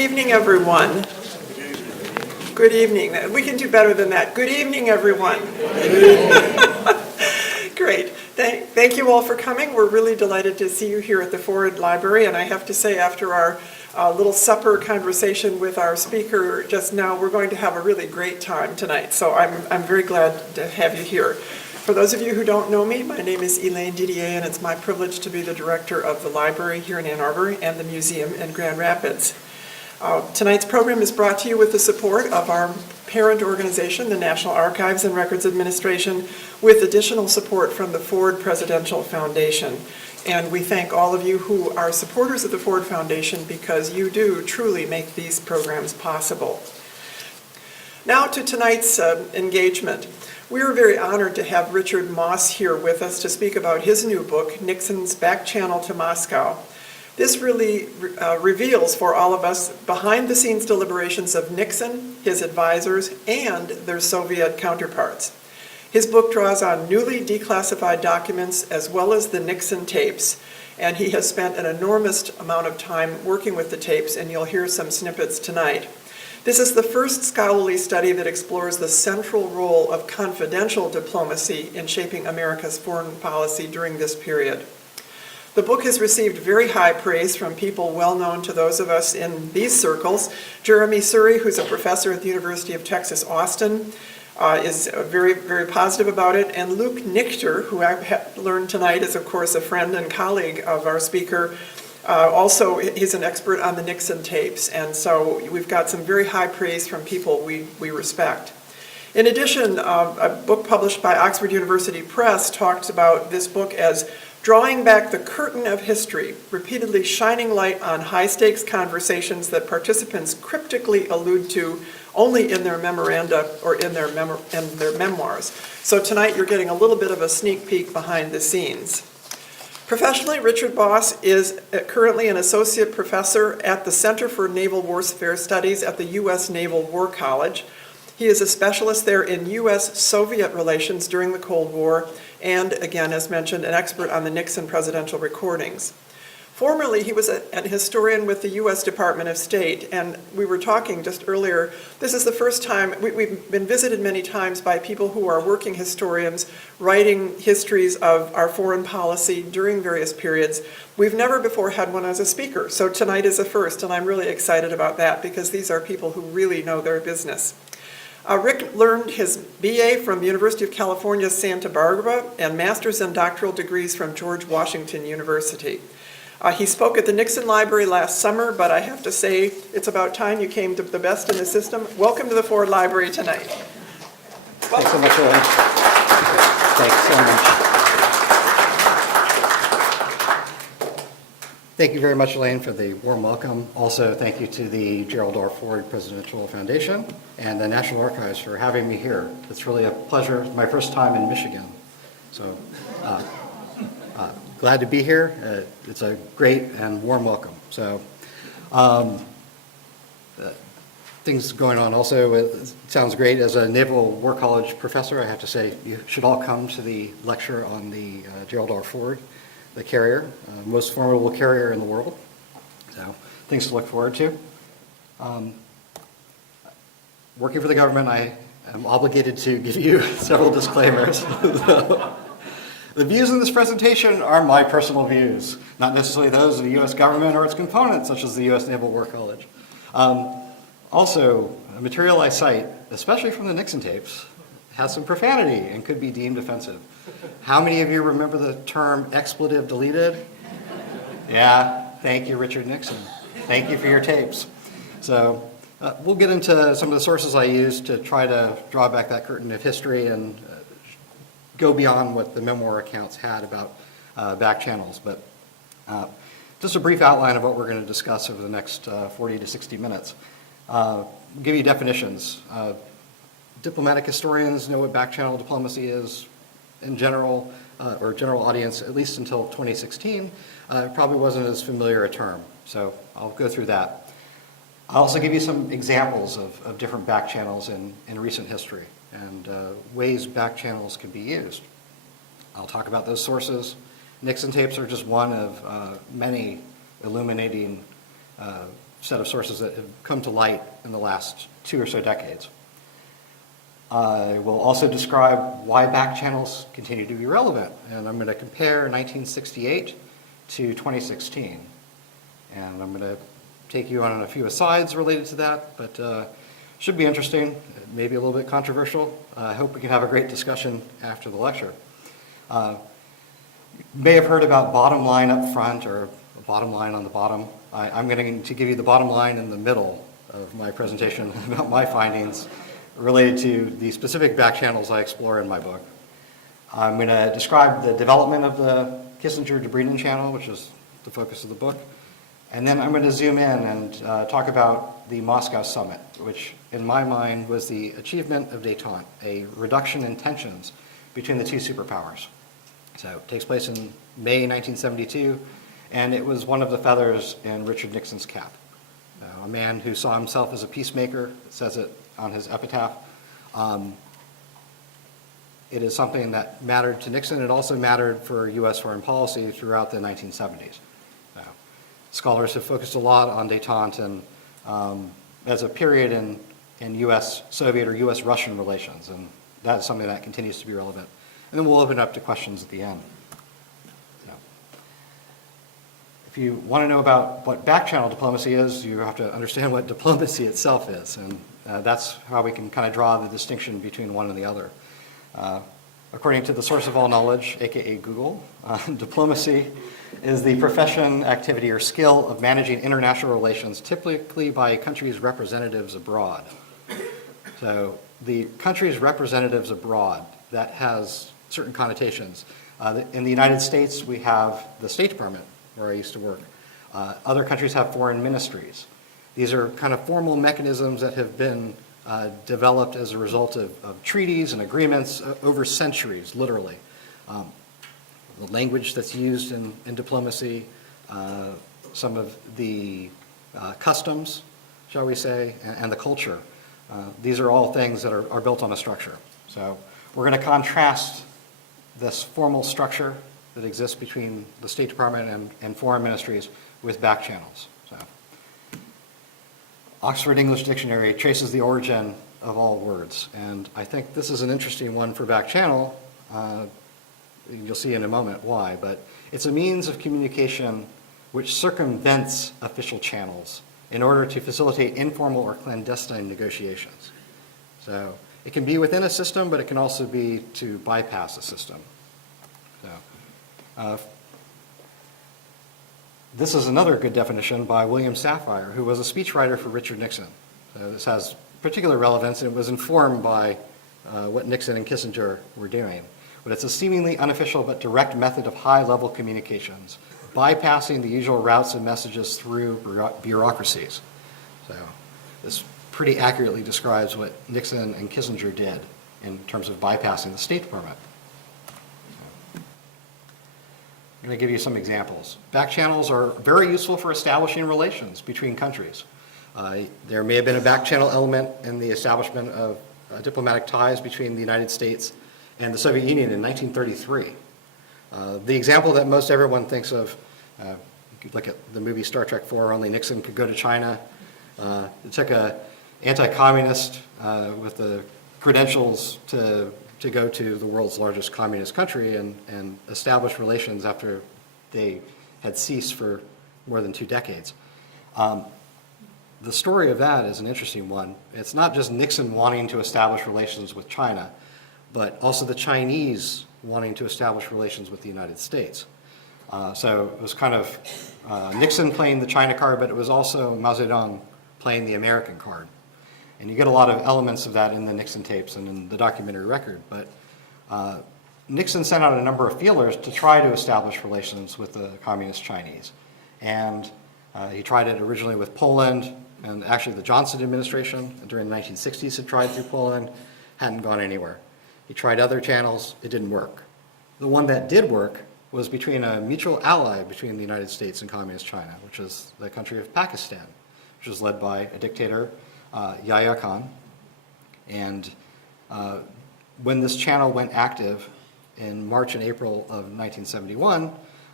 evening, everyone. Good evening. We can do better than that. Good evening, everyone. Great. Thank you all for coming. We're really delighted to see you here at the Ford Library. And I have to say, after our little supper conversation with our speaker just now, we're going to have a really great time tonight. So I'm very glad to have you here. For those of you who don't know me, my name is Elaine Didier, and it's my privilege to be the director of the library here in Ann Arbor and the museum in Grand Rapids. Tonight's program is brought to you with the support of our parent organization, the National Archives and Records Administration, with additional support from the Ford Presidential Foundation. And we thank all of you who are supporters of the Ford Foundation because you do truly make these programs possible. Now to tonight's engagement. We are very honored to have Richard Moss here with us to speak about his new book, Nixon's Backchannel to Moscow. This really reveals for all of us behind-the-scenes deliberations of Nixon, his advisors, and their Soviet counterparts. His book draws on newly declassified documents as well as the Nixon tapes, and he has spent an enormous amount of time working with the tapes, and you'll hear some snippets tonight. This is the first scholarly study that explores the central role of confidential diplomacy in shaping America's foreign policy during this period. The book has received very high praise from people well known to those of us in these circles. Jeremy Surrey, who's a professor at the University of Texas, Austin, is very, very positive about it. And Luke Nichter, who I've learned tonight is, of course, a friend and colleague of our speaker, also, he's an expert on the Nixon tapes, and so we've got some very high praise from people we respect. In addition, a book published by Oxford University Press talks about this book as drawing back the curtain of history, repeatedly shining light on high-stakes conversations that participants cryptically allude to only in their memoranda or in their memoirs. So tonight you're getting a little bit of a sneak peek behind the scenes. Professionally, Richard Moss is currently an associate professor at the Center for Naval Warfare Studies at the U.S. Naval War College. He is a specialist there in U.S.-Soviet relations during the Cold War and, again, as mentioned, an expert on the Nixon presidential recordings. Formerly, he was an historian with the U.S. Department of State, and we were talking just earlier, this is the first time, we've been visited many times by people who are working historians, writing histories of our foreign policy during various periods. We've never before had one as a speaker, so tonight is a first, and I'm really excited about that because these are people who really know their business. Rick learned his BA from the University of California, Santa Barbara, and master's and doctoral degrees from George Washington University. He spoke at the Nixon Library last summer, but I have to say it's about time you came to the best in the system. Welcome to the Ford Library tonight. Thanks so much, Elaine. Thanks so much. Thank you very much, Elaine, for the warm welcome. Also, thank you to the Gerald R. Ford Presidential Foundation and the National Archives for having me here. It's really a pleasure. It's my first time in Michigan. So. Glad to be here. It's a great and warm welcome. So, things going on also. It sounds great. As a Naval War College professor, I have to say you should all come to the lecture on the Gerald R. Ford, the carrier, most formidable carrier in the world. So, things to look forward to. Working for the government, I am obligated to give you several disclaimers. The views in this presentation are my personal views, not necessarily those of the U.S. government or its components, such as the U.S. Naval War College. Also, the material I cite, especially from the Nixon tapes, has some profanity and could be deemed offensive. How many of you remember the term expletive deleted? Yeah, thank you, Richard Nixon. Thank you for your tapes. So we'll get into some of the sources I used to try to draw back that curtain of history and go beyond what the memoir accounts had about back channels. But just a brief outline of what we're going to discuss over the next 40 to 60 minutes. Give you definitions. Diplomatic historians know what backchannel diplomacy is in general, or general audience, at least until 2016, probably wasn't as familiar a term. So I'll go through that. I'll also give you some examples of different backchannels in recent history and ways backchannels can be used. I'll talk about those sources. Nixon tapes are just one of many illuminating set of sources that have come to light in the last 2 or so decades. I will also describe why back channels continue to be relevant, and I'm going to compare 1968 to 2016. And I'm going to take you on a few asides related to that, but should be interesting, maybe a little bit controversial. I hope we can have a great discussion after the lecture. You may have heard about bottom line up front or bottom line on the bottom. I'm going to give you the bottom line in the middle of my presentation about my findings related to the specific back channels I explore in my book. I'm going to describe the development of the Kissinger-Degrading channel, which is the focus of the book. And then I'm going to zoom in and talk about the Moscow summit, which in my mind was the achievement of Détente, a reduction in tensions between the two superpowers. So it takes place in May 1972, and it was one of the feathers in Richard Nixon's cap. A man who saw himself as a peacemaker, says it on his epitaph. It is something that mattered to Nixon. It also mattered for U.S. foreign policy throughout the 1970s. Scholars have focused a lot on Détente and as a period in U.S. Soviet or U.S. Russian relations, and that is something that continues to be relevant. And then we'll open up to questions at the end. So, if you want to know about what backchannel diplomacy is, you have to understand what diplomacy itself is, and that's how we can kind of draw the distinction between one and the other. According to the source of all knowledge, aka Google, diplomacy is the profession, activity, or skill of managing international relations, typically by a country's representatives abroad. So the country's representatives abroad, that has certain connotations. In the United States, we have the State Department, where I used to work. Other countries have foreign ministries. These are kind of formal mechanisms that have been developed as a result of treaties and agreements over centuries, literally. The language that's used in diplomacy, some of the customs, shall we say, and the culture. These are all things that are built on a structure. So we're going to contrast this formal structure that exists between the State Department and foreign ministries with back channels. So, Oxford English Dictionary traces the origin of all words, and I think this is an interesting one for back channel. You'll see in a moment why, but it's a means of communication which circumvents official channels in order to facilitate informal or clandestine negotiations. So it can be within a system, but it can also be to bypass a system. So, this is another good definition by William Safire, who was a speechwriter for Richard Nixon. This has particular relevance, and it was informed by what Nixon and Kissinger were doing. But it's a seemingly unofficial but direct method of high-level communications, bypassing the usual routes and messages through bureaucracies. So this pretty accurately describes what Nixon and Kissinger did in terms of bypassing the State Department. I'm going to give you some examples. Back channels are very useful for establishing relations between countries. There may have been a back channel element in the establishment of diplomatic ties between the United States and the Soviet Union in 1933. The example that most everyone thinks of, you could look at the movie Star Trek IV, only Nixon could go to China. It took an anti-communist with the credentials to go to the world's largest communist country and establish relations after they had ceased for more than 2 decades. The story of that is an interesting one. It's not just Nixon wanting to establish relations with China, but also the Chinese wanting to establish relations with the United States. So it was kind of Nixon playing the China card, but it was also Mao Zedong playing the American card. And you get a lot of elements of that in the Nixon tapes and in the documentary record. But Nixon sent out a number of feelers to try to establish relations with the communist Chinese. And he tried it originally with Poland, and actually the Johnson administration during the 1960s had tried through Poland, hadn't gone anywhere. He tried other channels, it didn't work. The one that did work was between a mutual ally between the United States and Communist China, which is the country of Pakistan, which was led by a dictator, Yahya Khan. And when this channel went active in March and April of 1971,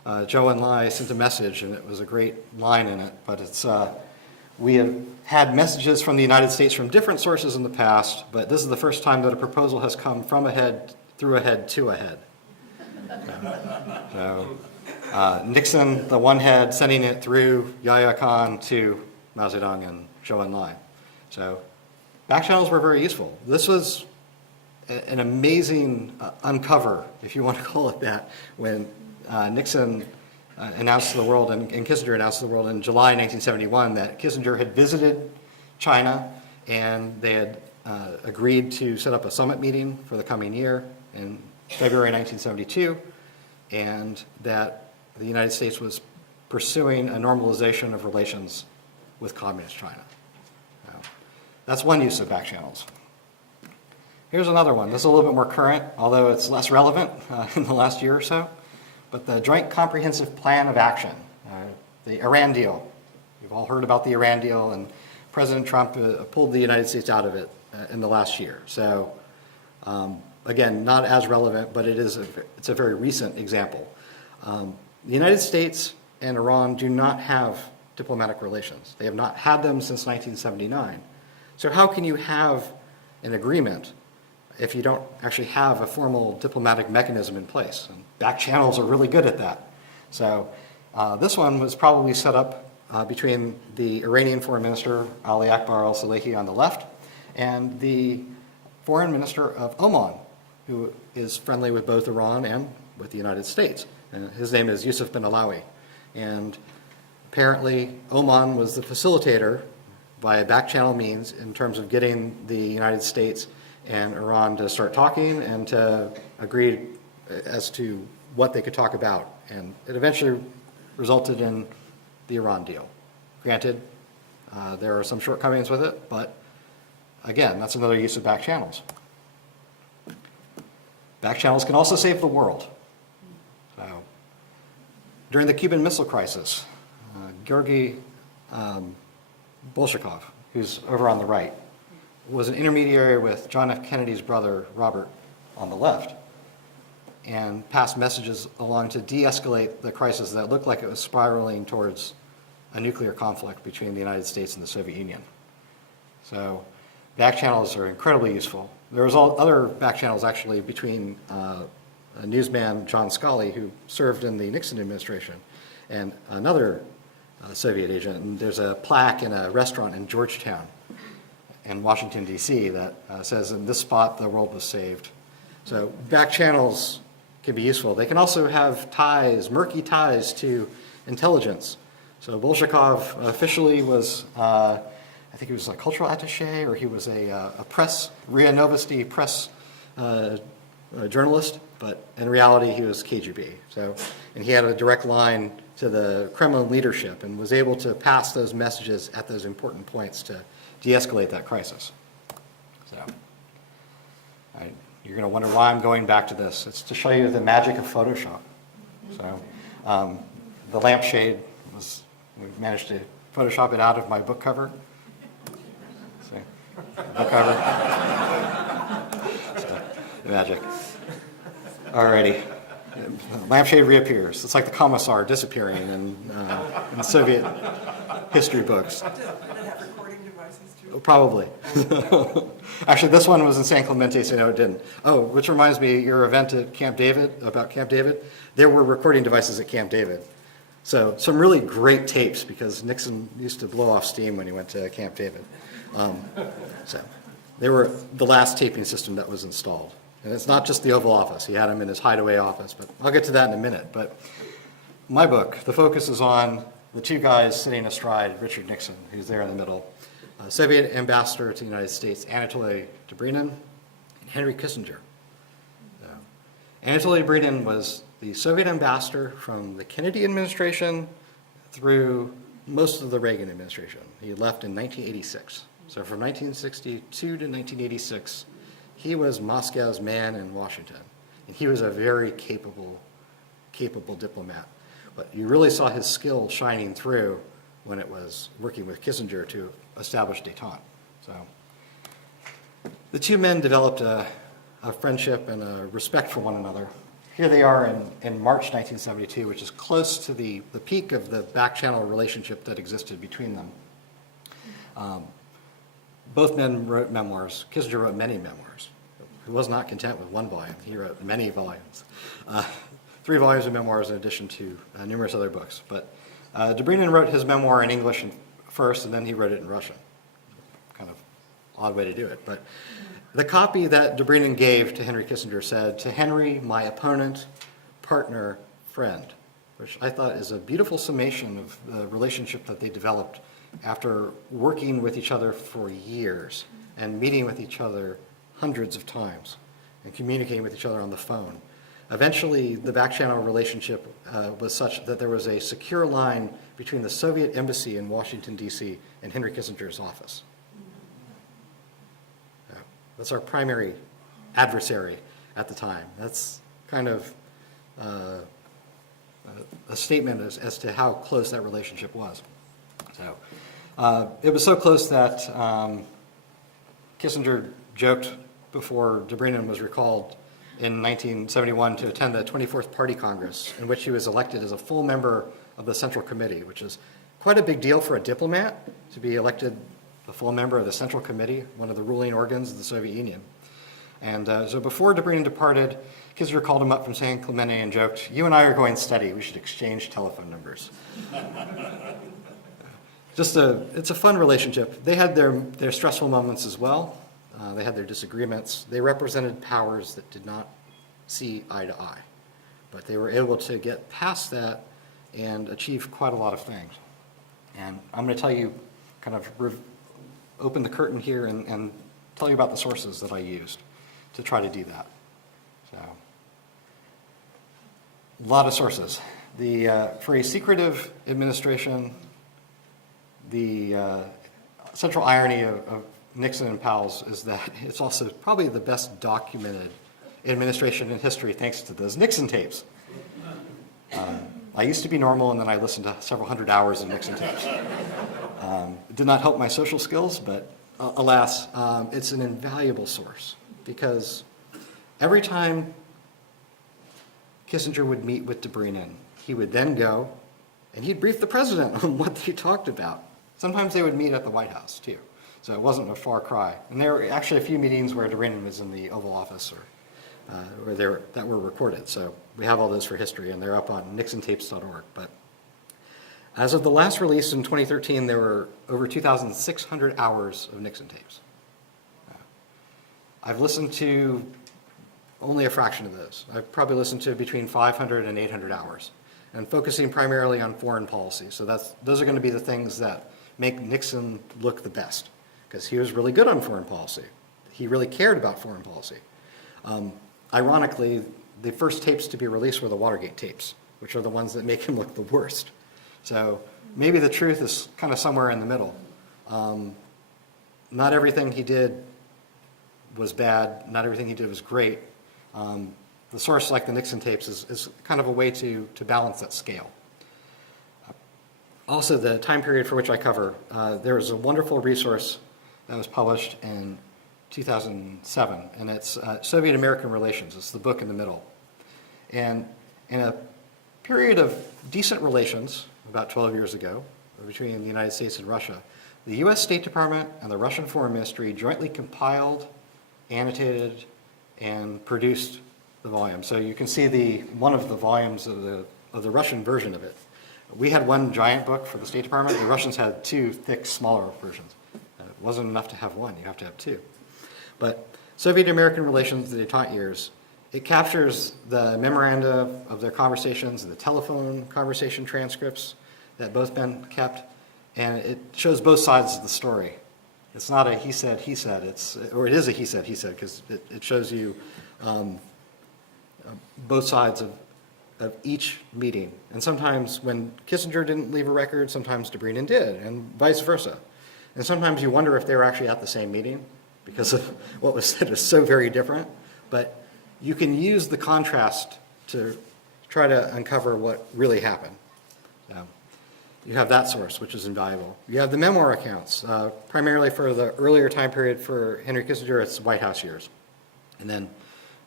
Zhou Enlai sent a message, and it was a great line in it, but it's, we have had messages from the United States from different sources in the past, but this is the first time that a proposal has come from a head, through a head, to a head. Nixon, the one head, sending it through Yahya Khan to Mao Zedong and Zhou Enlai. So back channels were very useful. This was an amazing uncover, if you want to call it that, when Nixon announced to the world and Kissinger announced to the world in July 1971 that Kissinger had visited China and they had agreed to set up a summit meeting for the coming year in February 1972, and that the United States was pursuing a normalization of relations with communist China. That's one use of back channels. Here's another one. This is a little bit more current, although it's less relevant in the last year or so. But the Joint Comprehensive Plan of Action, the Iran deal. You've all heard about the Iran deal, and President Trump pulled the United States out of it in the last year. So again, not as relevant, but it's a very recent example. The United States and Iran do not have diplomatic relations. They have not had them since 1979. So how can you have an agreement if you don't actually have a formal diplomatic mechanism in place? And back channels are really good at that. So this one was probably set up between the Iranian Foreign Minister, Ali Akbar al-Salehi on the left, and the Foreign Minister of Oman, who is friendly with both Iran and with the United States. And his name is Yusuf bin Alawi. And apparently Oman was the facilitator via back channel means in terms of getting the United States and Iran to start talking and to agree as to what they could talk about. And it eventually resulted in the Iran deal. Granted, there are some shortcomings with it, but again, that's another use of back channels. Back channels can also save the world. So, during the Cuban Missile Crisis, Georgy Bolshakov, who's over on the right, was an intermediary with John F. Kennedy's brother, Robert, on the left, and passed messages along to de-escalate the crisis that looked like it was spiraling towards a nuclear conflict between the United States and the Soviet Union. So back channels are incredibly useful. There was other back channels actually between a newsman, John Scully, who served in the Nixon administration, and another Soviet agent. And there's a plaque in a restaurant in Georgetown in Washington, D.C. that says, in this spot, the world was saved. So back channels can be useful. They can also have ties, murky ties to intelligence. So Bolshakov officially was, I think he was a cultural attaché, or he was a press, RIA Novosti press journalist, but in reality he was KGB. So, and he had a direct line to the Kremlin leadership and was able to pass those messages at those important points to de-escalate that crisis. So, you're going to wonder why I'm going back to this. It's to show you the magic of Photoshop. So, the lampshade was, we managed to Photoshop it out of my book cover. See, book cover. So, magic. Alrighty. Lampshade reappears. It's like the Commissar disappearing in Soviet history books. Did it have recording devices too? Probably. Actually, this one was in San Clemente, so no, it didn't. Oh, which reminds me, your event at Camp David, about Camp David, there were recording devices at Camp David. So some really great tapes, because Nixon used to blow off steam when he went to Camp David. So they were the last taping system that was installed. And it's not just the Oval Office. He had them in his hideaway office, but I'll get to that in a minute. But my book, the focus is on the two guys sitting astride Richard Nixon, who's there in the middle, Soviet ambassador to the United States, Anatoly Dobrynin, and Henry Kissinger. Anatoly Dobrynin was the Soviet ambassador from the Kennedy administration through most of the Reagan administration. He left in 1986. So from 1962 to 1986, he was Moscow's man in Washington. And he was a very capable diplomat. But you really saw his skill shining through when it was working with Kissinger to establish Détente. So the two men developed a friendship and a respect for one another. here they are in March 1972, which is close to the peak of the back-channel relationship that existed between them. Both men wrote memoirs. Kissinger wrote many memoirs. He was not content with one volume. He wrote many volumes. 3 volumes of memoirs in addition to numerous other books. But Degrading wrote his memoir in English first, and then he wrote it in Russian. Kind of odd way to do it. But the copy that Degrading gave to Henry Kissinger said, "To Henry, my opponent, partner, friend," which I thought is a beautiful summation of the relationship that they developed after working with each other for years and meeting with each other hundreds of times and communicating with each other on the phone. Eventually, the back-channel relationship was such that there was a secure line between the Soviet embassy in Washington, D.C. and Henry Kissinger's office. That's our primary adversary at the time. That's kind of a statement as to how close that relationship was. So it was so close that Kissinger joked before Degrading was recalled in 1971 to attend the 24th Party Congress, in which he was elected as a full member of the Central Committee, which is quite a big deal for a diplomat to be elected a full member of the Central Committee, one of the ruling organs of the Soviet Union. And so before Degrading departed, Kissinger called him up from San Clemente and joked, "You and I are going steady. We should exchange telephone numbers." It's a fun relationship. They had their stressful moments as well. They had their disagreements. They represented powers that did not see eye to eye. But they were able to get past that and achieve quite a lot of things. And I'm going to tell you, kind of open the curtain here and tell you about the sources that I used to try to do that. So, a lot of sources. For a secretive administration, the central irony of Nixon and Powell's is that it's also probably the best documented administration in history thanks to those Nixon tapes. I used to be normal, and then I listened to several hundred hours of Nixon tapes. It did not help my social skills, but alas, it's an invaluable source because every time Kissinger would meet with Degrading, he would then go and he'd brief the president on what they talked about. Sometimes they would meet at the White House, too. So it wasn't a far cry. And there were actually a few meetings where Degrading was in the Oval Office that were recorded. So we have all those for history, and they're up on nixontapes.org. But as of the last release in 2013, there were over 2,600 hours of Nixon tapes. I've listened to only a fraction of those. I've probably listened to between 500 and 800 hours, and focusing primarily on foreign policy. So those are going to be the things that make Nixon look the best, because he was really good on foreign policy. He really cared about foreign policy. Ironically, the first tapes to be released were the Watergate tapes, which are the ones that make him look the worst. So maybe the truth is kind of somewhere in the middle. Not everything he did was bad. Not everything he did was great. The source, like the Nixon tapes, is kind of a way to balance that scale. Also, the time period for which I cover, there is a wonderful resource that was published in 2007, and it's Soviet-American Relations. It's the book in the middle. And in a period of decent relations, about 12 years ago, between the United States and Russia, the U.S. State Department and the Russian Foreign Ministry jointly compiled, annotated, and produced the volume. So you can see one of the volumes of the Russian version of it. We had one giant book for the State Department. The Russians had 2 thick, smaller versions. It wasn't enough to have one. You have to have 2. But Soviet-American Relations, the Détente years, it captures the memoranda of their conversations, the telephone conversation transcripts that both men kept, and it shows both sides of the story. It's not a he said, it is a he said, because it shows you both sides of each meeting. And sometimes when Kissinger didn't leave a record, sometimes Degrading did, and vice versa. And sometimes you wonder if they were actually at the same meeting because of what was said was so very different. But you can use the contrast to try to uncover what really happened. You have that source, which is invaluable. You have the memoir accounts, primarily for the earlier time period for Henry Kissinger, it's White House years. And then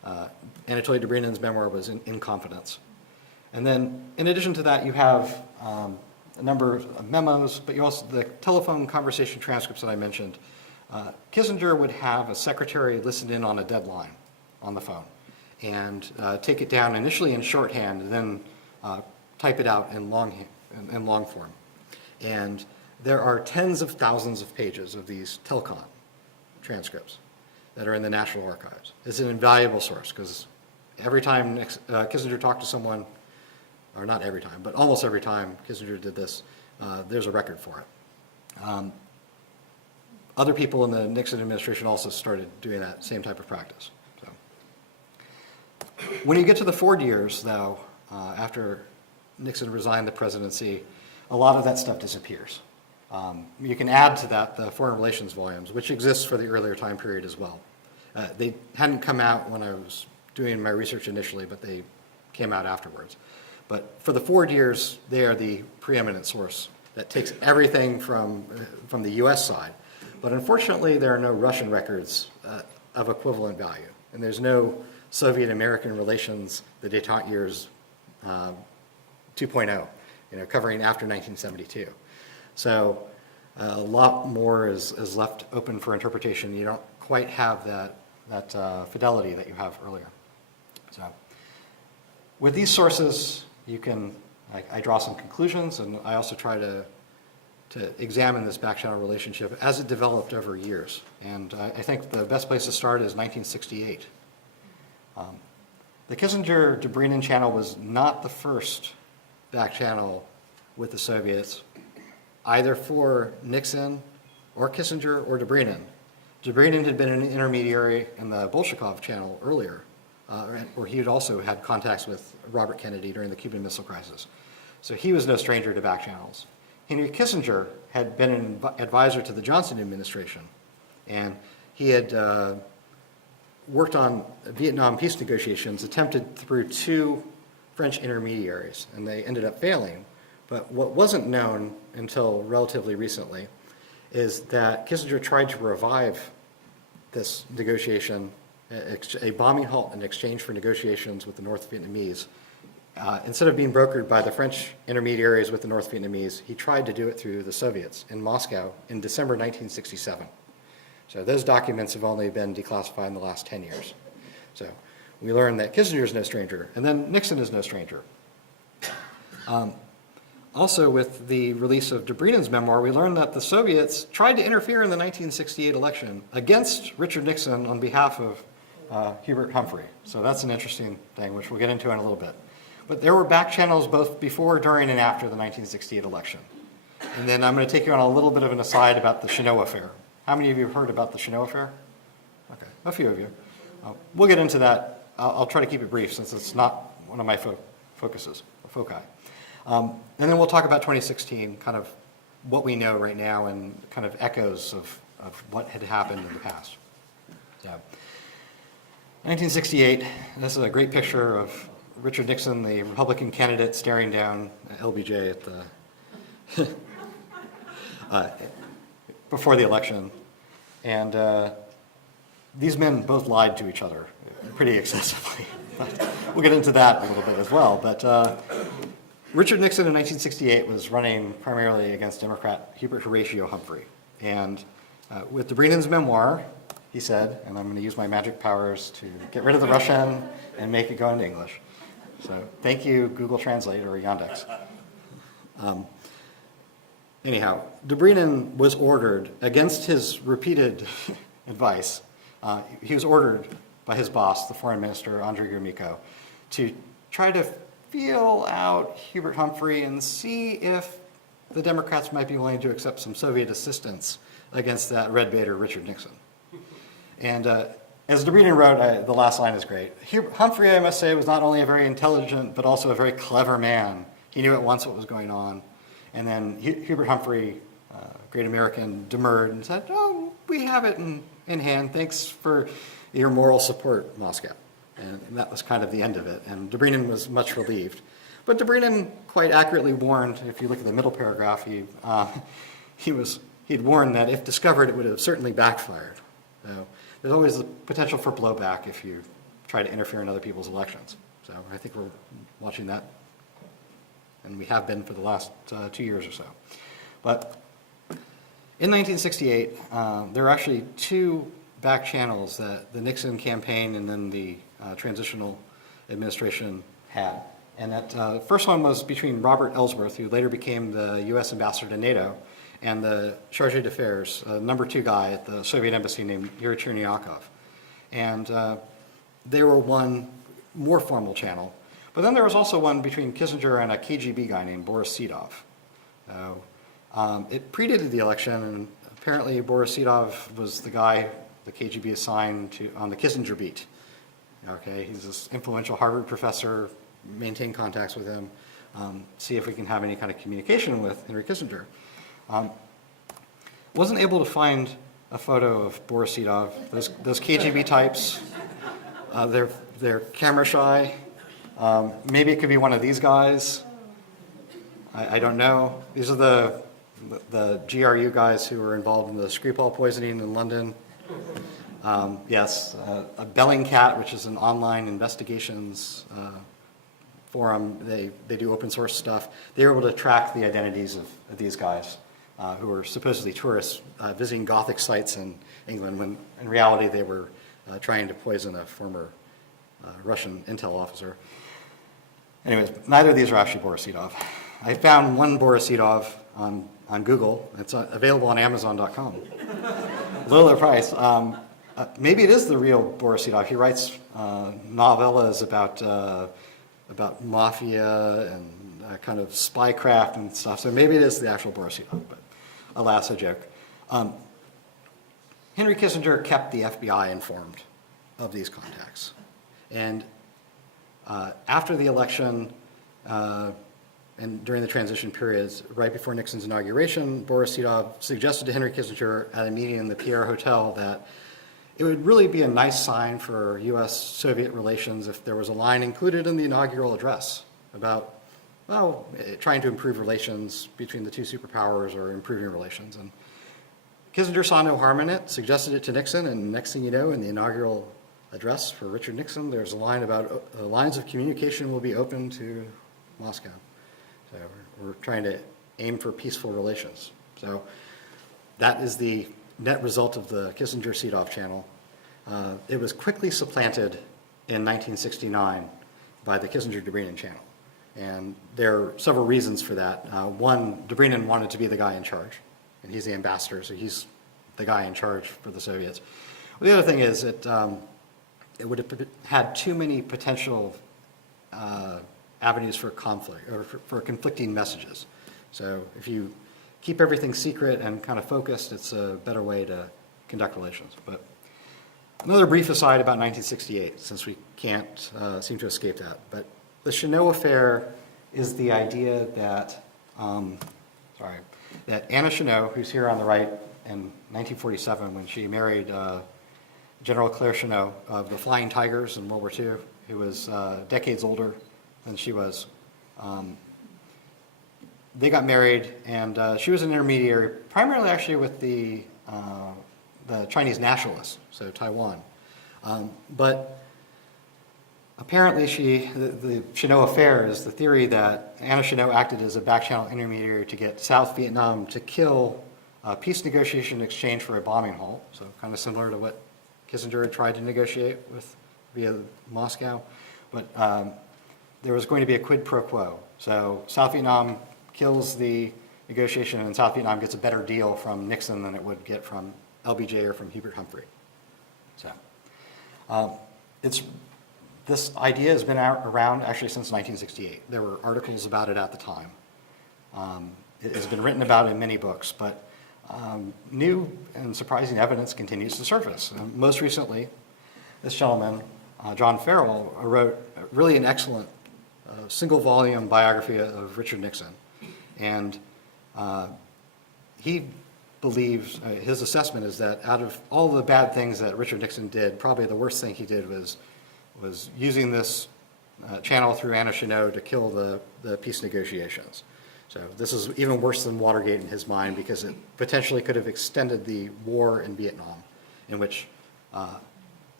Anatoly Dobrynin's memoir was In Confidence. And then, in addition to that, you have a number of memos, but you also, the telephone conversation transcripts that I mentioned. Kissinger would have a secretary listen in on a deadline on the phone and take it down initially in shorthand and then type it out in long form. And there are tens of thousands of pages of these telecon transcripts that are in the National Archives. It's an invaluable source because every time Kissinger talked to someone, or not every time, but almost every time Kissinger did this, there's a record for it. Other people in the Nixon administration also started doing that same type of practice. So, when you get to the Ford years, though, after Nixon resigned the presidency, a lot of that stuff disappears. You can add to that the foreign relations volumes, which exists for the earlier time period as well. They hadn't come out when I was doing my research initially, but they came out afterwards. But for the Ford years, they are the preeminent source that takes everything from the US side. But unfortunately, there are no Russian records of equivalent value. And there's no Soviet-American relations, the Détente years 2.0, covering after 1972. So a lot more is left open for interpretation. You don't quite have that fidelity that you have earlier. So with these sources, you can, I draw some conclusions, and I also try to examine this back-channel relationship as it developed over years. And I think the best place to start is 1968. The Kissinger-Dobrynin channel was not the first back-channel with the Soviets, either for Nixon or Kissinger or Dobrynin. Dobrynin had been an intermediary in the Bolshakov channel earlier, where he had also had contacts with Robert Kennedy during the Cuban Missile Crisis. So he was no stranger to back channels. Henry Kissinger had been an advisor to the Johnson administration, and he had worked on Vietnam peace negotiations, attempted through 2 French intermediaries, and they ended up failing. But what wasn't known until relatively recently is that Kissinger tried to revive this negotiation, a bombing halt in exchange for negotiations with the North Vietnamese. Instead of being brokered by the French intermediaries with the North Vietnamese, he tried to do it through the Soviets in Moscow in December 1967. So those documents have only been declassified in the last 10 years. So we learned that Kissinger is no stranger, and then Nixon is no stranger. Also, with the release of Dobrynin's memoir, we learned that the Soviets tried to interfere in the 1968 election against Richard Nixon on behalf of Hubert Humphrey. So that's an interesting thing, which we'll get into in a little bit. But there were back channels both before, during, and after the 1968 election. And then I'm going to take you on a little bit of an aside about the Chenot affair. How many of you have heard about the Chenot affair? Okay, a few of you. We'll get into that. I'll try to keep it brief since it's not one of my foci. And then we'll talk about 2016, kind of what we know right now and kind of echoes of what had happened in the past. So, 1968, this is a great picture of Richard Nixon, the Republican candidate, staring down LBJ at the before the election. And these men both lied to each other pretty excessively. But we'll get into that a little bit as well. But Richard Nixon in 1968 was running primarily against Democrat Hubert Horatio Humphrey. And with Dobrynin's memoir, he said, and I'm going to use my magic powers to get rid of the Russian and make it go into English. So thank you, Google Translate or Yandex. Anyhow, Dobrynin was ordered, against his repeated advice, he was ordered by his boss, the foreign minister, Andrei Gromyko, to try to feel out Hubert Humphrey and see if the Democrats might be willing to accept some Soviet assistance against that red baiter, Richard Nixon. And as Dobrynin wrote, the last line is great. Humphrey, I must say, was not only a very intelligent, but also a very clever man. He knew at once what was going on. And then Hubert Humphrey, great American, demurred and said, "Oh, we have it in hand. Thanks for your moral support, Moscow." And that was kind of the end of it. And Dobrynin was much relieved. But Dobrynin quite accurately warned, if you look at the middle paragraph, he'd warned that if discovered, it would have certainly backfired. So there's always the potential for blowback if you try to interfere in other people's elections. So I think we're watching that, and we have been for the last 2 years or so. But in 1968, there were actually two back channels that the Nixon campaign and then the transitional administration had. And that first one was between Robert Ellsworth, who later became the U.S. ambassador to NATO, and the chargé d'affaires, number 2 guy at the Soviet embassy named Yuri Chernyakov. And they were one more formal channel. But then there was also one between Kissinger and a KGB guy named Boris Eat Off. It predated the election, and apparently Boris Eat Off was the guy the KGB assigned to on the Kissinger beat. Okay, he's this influential Harvard professor, maintain contacts with him, see if we can have any kind of communication with Henry Kissinger. Wasn't able to find a photo of Boris Eat Off. Those KGB types, they're camera shy. Maybe it could be one of these guys. I don't know. These are the GRU guys who were involved in the Skripal poisoning in London. Yes, a Bellingcat, which is an online investigations forum. They do open source stuff. They were able to track the identities of these guys who were supposedly tourists visiting Gothic sites in England, when in reality they were trying to poison a former Russian intel officer. Anyways, neither of these are actually Boris Eat Off. I found one Boris Eat Off on Google. It's available on Amazon.com. Lower price. Maybe it is the real Boris Eat Off. He writes novellas about mafia and kind of spycraft and stuff. So maybe it is the actual Boris Eat Off, but alas, a joke. Henry Kissinger kept the FBI informed of these contacts. And after the election and during the transition periods, right before Nixon's inauguration, Boris Eat Off suggested to Henry Kissinger at a meeting in the Pierre Hotel that it would really be a nice sign for U.S.-Soviet relations if there was a line included in the inaugural address about, well, trying to improve relations between the two superpowers or improving relations. And Kissinger saw no harm in it, suggested it to Nixon, and next thing you know, in the inaugural address for Richard Nixon, there's a line about lines of communication will be open to Moscow. So we're trying to aim for peaceful relations. So that is the net result of the Kissinger-Eat Off channel. It was quickly supplanted in 1969 by the Kissinger-Degrading channel. And there are several reasons for that. One, Degrading wanted to be the guy in charge, and he's the ambassador, so he's the guy in charge for the Soviets. Well, the other thing is it would have had too many potential avenues for conflict, or for conflicting messages. So if you keep everything secret and kind of focused, it's a better way to conduct relations. But another brief aside about 1968, since we can't seem to escape that. But the Chenot affair is the idea that, that Anna Chenot, who's here on the right, in 1947, when she married General Claire Chenot of the Flying Tigers in World War II, who was decades older than she was. They got married, and she was an intermediary, primarily actually with the Chinese nationalists, so Taiwan. But apparently the Chenot affair is the theory that Anna Chenot acted as a back-channel intermediary to get South Vietnam to kill a peace negotiation in exchange for a bombing halt, so kind of similar to what Kissinger had tried to negotiate with via Moscow. But there was going to be a quid pro quo. So South Vietnam kills the negotiation, and South Vietnam gets a better deal from Nixon than it would get from LBJ or from Hubert Humphrey. So this idea has been around actually since 1968. There were articles about it at the time. It has been written about in many books, but new and surprising evidence continues to surface. Most recently, this gentleman, John Farrell, wrote really an excellent single-volume biography of Richard Nixon. And he believes, his assessment is that out of all the bad things that Richard Nixon did, probably the worst thing he did was using this channel through Anna Chenot to kill the peace negotiations. So this is even worse than Watergate in his mind, because it potentially could have extended the war in Vietnam, in which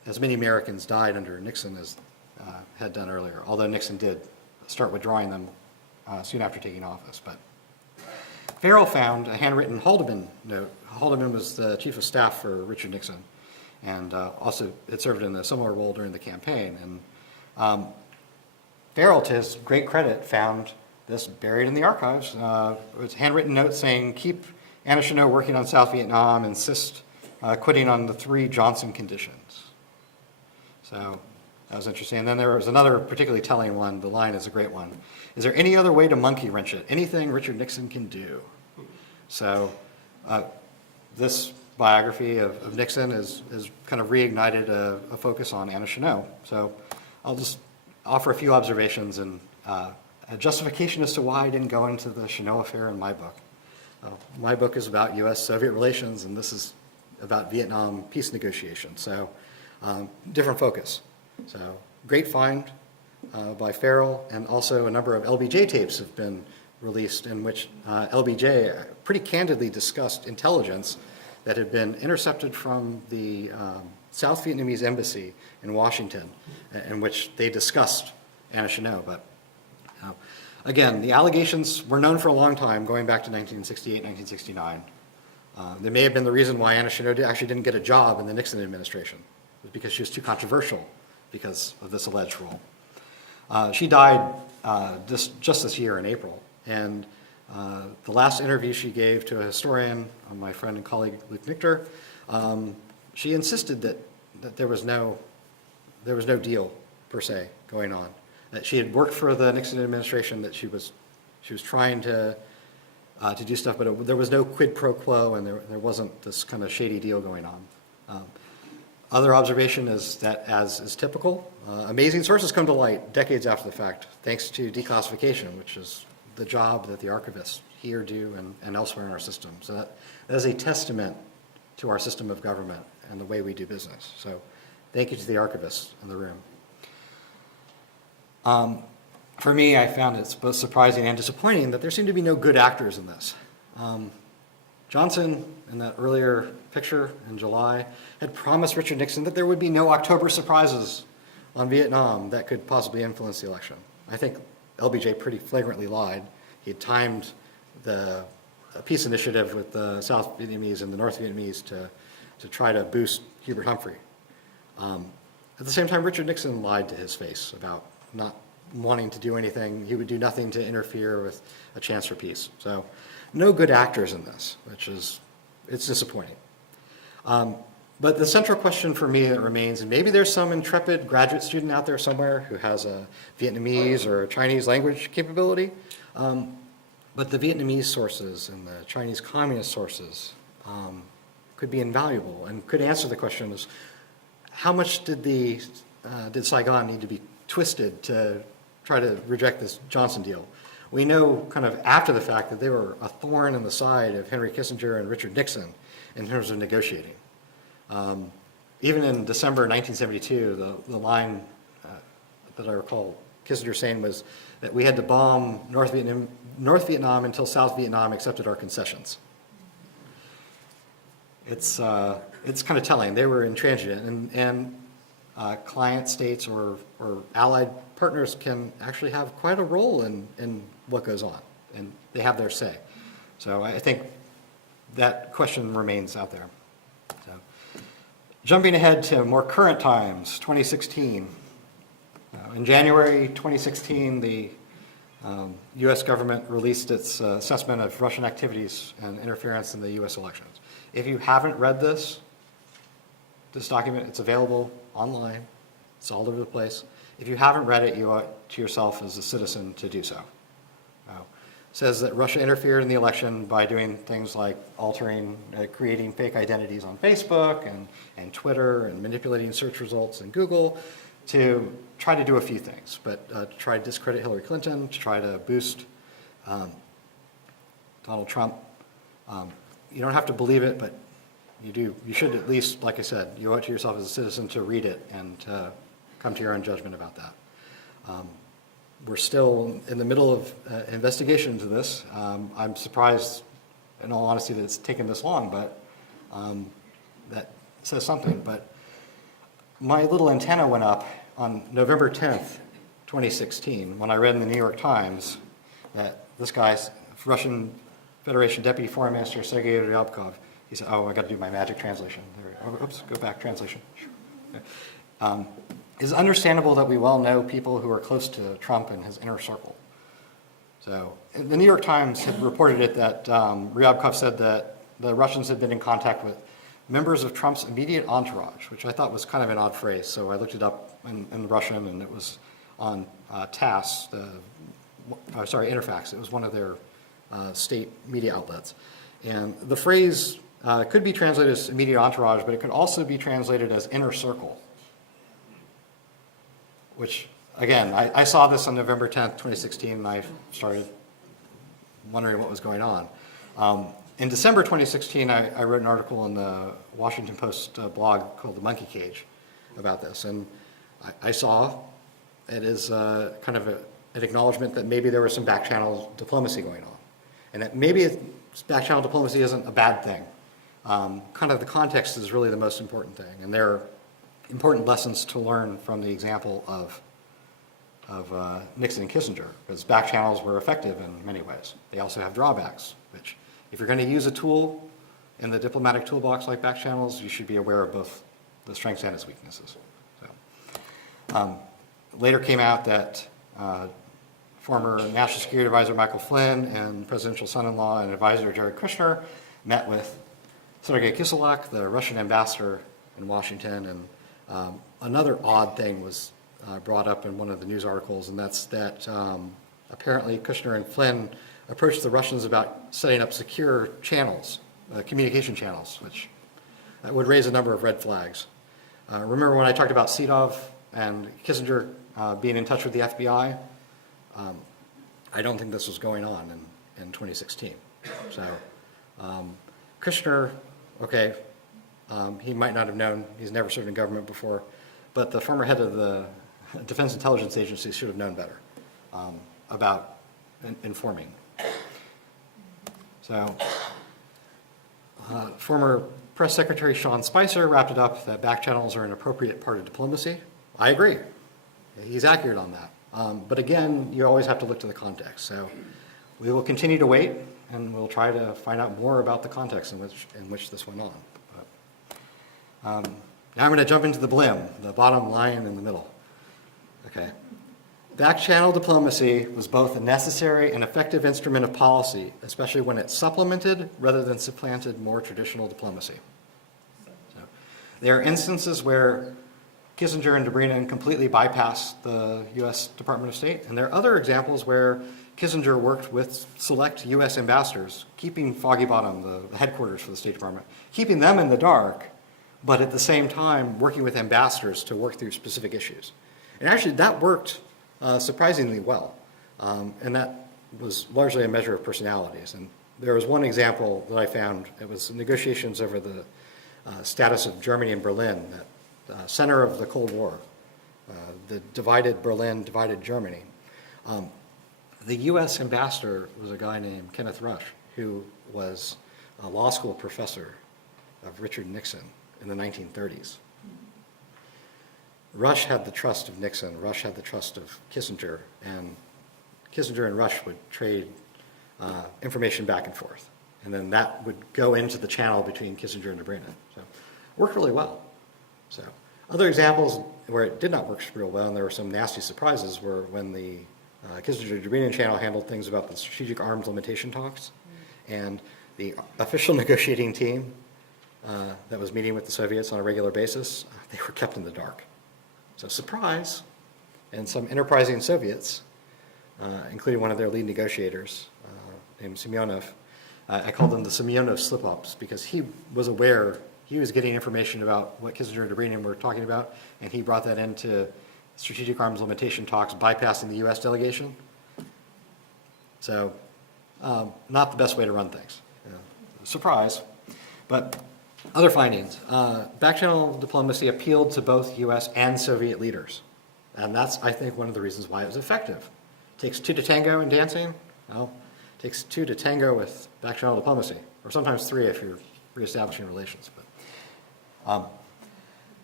as many Americans died under Nixon as had done earlier, although Nixon did start withdrawing them soon after taking office. But Farrell found a handwritten Haldeman note. Haldeman was the chief of staff for Richard Nixon, and also had served in a similar role during the campaign. And Farrell, to his great credit, found this buried in the archives. It was a handwritten note saying, "Keep Anna Chennault working on South Vietnam, insist quitting on the 3 Johnson conditions." So that was interesting. And then there was another particularly telling one. The line is a great one. "Is there any other way to monkey-wrench it? Anything Richard Nixon can do?" So this biography of Nixon has kind of reignited a focus on Anna Chennault. So I'll just offer a few observations and a justification as to why I didn't go into the Chennault affair in my book. My book is about U.S.-Soviet relations, and this is about Vietnam peace negotiations. So different focus. So great find by Farrell, and also a number of LBJ tapes have been released in which LBJ pretty candidly discussed intelligence that had been intercepted from the South Vietnamese embassy in Washington, in which they discussed Anna Chennault. But again, the allegations were known for a long time, going back to 1968, 1969. They may have been the reason why Anna Chennault actually didn't get a job in the Nixon administration. It was because she was too controversial because of this alleged role. She died just this year in April, and the last interview she gave to a historian, my friend and colleague Luke Nichter, she insisted that there was no deal per se going on. That she had worked for the Nixon administration, that she was trying to do stuff, but there was no quid pro quo, and there wasn't this kind of shady deal going on. Other observation is that, as is typical, amazing sources come to light decades after the fact, thanks to declassification, which is the job that the archivists here do and elsewhere in our system. So that is a testament to our system of government and the way we do business. So thank you to the archivists in the room. For me, I found it both surprising and disappointing that there seemed to be no good actors in this. Johnson, in that earlier picture in July, had promised Richard Nixon that there would be no October surprises on Vietnam that could possibly influence the election. I think LBJ pretty flagrantly lied. He had timed the peace initiative with the South Vietnamese and the North Vietnamese to try to boost Hubert Humphrey. At the same time, Richard Nixon lied to his face about not wanting to do anything. He would do nothing to interfere with a chance for peace. So no good actors in this, it's disappointing. But the central question for me that remains, and maybe there's some intrepid graduate student out there somewhere who has a Vietnamese or a Chinese language capability, but the Vietnamese sources and the Chinese communist sources could be invaluable and could answer the question is, how much did Saigon need to be twisted to try to reject this Johnson deal? We know kind of after the fact that they were a thorn in the side of Henry Kissinger and Richard Nixon in terms of negotiating. Even in December 1972, the line that I recall Kissinger saying was that we had to bomb North Vietnam until South Vietnam accepted our concessions. It's kind of telling. They were intransigent, and client states or allied partners can actually have quite a role in what goes on, and they have their say. So I think that question remains out there. So, jumping ahead to more current times, 2016. In January 2016, the U.S. government released its assessment of Russian activities and interference in the U.S. elections. If you haven't read this document, it's available online. It's all over the place. If you haven't read it, you ought to yourself as a citizen to do so. It says that Russia interfered in the election by doing things like creating fake identities on Facebook and Twitter and manipulating search results in Google to try to do a few things, but to try to discredit Hillary Clinton, to try to boost Donald Trump. You don't have to believe it, but you should at least, like I said, you owe it to yourself as a citizen to read it and to come to your own judgment about that. We're still in the middle of investigation into this. I'm surprised, in all honesty, that it's taken this long, but that says something. But my little antenna went up on November 10th, 2016, when I read in the New York Times that this guy's Russian Federation Deputy Foreign Minister, Sergei Ryabkov, he said, oh, I got to do my magic translation. Oops, go back, translation. It's understandable that we well know people who are close to Trump and his inner circle. So the New York Times had reported it that Ryabkov said that the Russians had been in contact with members of Trump's immediate entourage, which I thought was kind of an odd phrase. So I looked it up in Russian, and it was on TASS, Interfax. It was one of their state media outlets. And the phrase could be translated as immediate entourage, but it could also be translated as inner circle, which, again, I saw this on November 10th, 2016, and I started wondering what was going on. In December 2016, I wrote an article in the Washington Post blog called The Monkey Cage about this, and I saw it as kind of an acknowledgement that maybe there was some back-channel diplomacy going on, and that maybe back-channel diplomacy isn't a bad thing. Kind of the context is really the most important thing, and there are important lessons to learn from the example of Nixon and Kissinger, because back channels were effective in many ways. They also have drawbacks, which if you're going to use a tool in the diplomatic toolbox like back channels, you should be aware of both the strengths and its weaknesses. So, later came out that former National Security Advisor Michael Flynn and presidential son-in-law and advisor Jared Kushner met with Sergei Kislyak, the Russian ambassador in Washington, and another odd thing was brought up in one of the news articles, and that's that apparently Kushner and Flynn approached the Russians about setting up secure channels, communication channels, which would raise a number of red flags. Remember when I talked about Sedov and Kissinger being in touch with the FBI? I don't think this was going on in 2016. So Kushner, okay, he might not have known, he's never served in government before, but the former head of the Defense Intelligence Agency should have known better about informing. So former Press Secretary Sean Spicer wrapped it up that back channels are an appropriate part of diplomacy. I agree. He's accurate on that. But again, you always have to look to the context. So we will continue to wait, and we'll try to find out more about the context in which this went on. But, now I'm going to jump into the blim, the bottom line in the middle. Okay. Back-channel diplomacy was both a necessary and effective instrument of policy, especially when it supplemented rather than supplanted more traditional diplomacy. So, there are instances where Kissinger and Degrading completely bypassed the U.S. Department of State, and there are other examples where Kissinger worked with select U.S. ambassadors, keeping Foggy Bottom, the headquarters for the State Department, keeping them in the dark, but at the same time working with ambassadors to work through specific issues. And actually that worked surprisingly well, and that was largely a measure of personalities. And there was one example that I found. It was negotiations over the status of Germany and Berlin, that center of the Cold War, the divided Berlin, divided Germany. The U.S. ambassador was a guy named Kenneth Rush, who was a law school professor of Richard Nixon in the 1930s. Rush had the trust of Nixon, Rush had the trust of Kissinger, and Kissinger and Rush would trade information back and forth. And then that would go into the channel between Kissinger and Degrading. So it worked really well. So other examples where it did not work real well, and there were some nasty surprises, were when the Kissinger-Degrading channel handled things about the strategic arms limitation talks, and the official negotiating team that was meeting with the Soviets on a regular basis, they were kept in the dark. So surprise, and some enterprising Soviets, including one of their lead negotiators named Semyonov, I called them the Semyonov slip-ups, because he was aware, he was getting information about what Kissinger and Degrading were talking about, and he brought that into strategic arms limitation talks, bypassing the U.S. delegation. So not the best way to run things. Surprise. But other findings. Back-channel diplomacy appealed to both U.S. and Soviet leaders. And that's, I think, one of the reasons why it was effective. It takes two to tango in dancing. Well, it takes two to tango with back-channel diplomacy, or sometimes three if you're reestablishing relations. But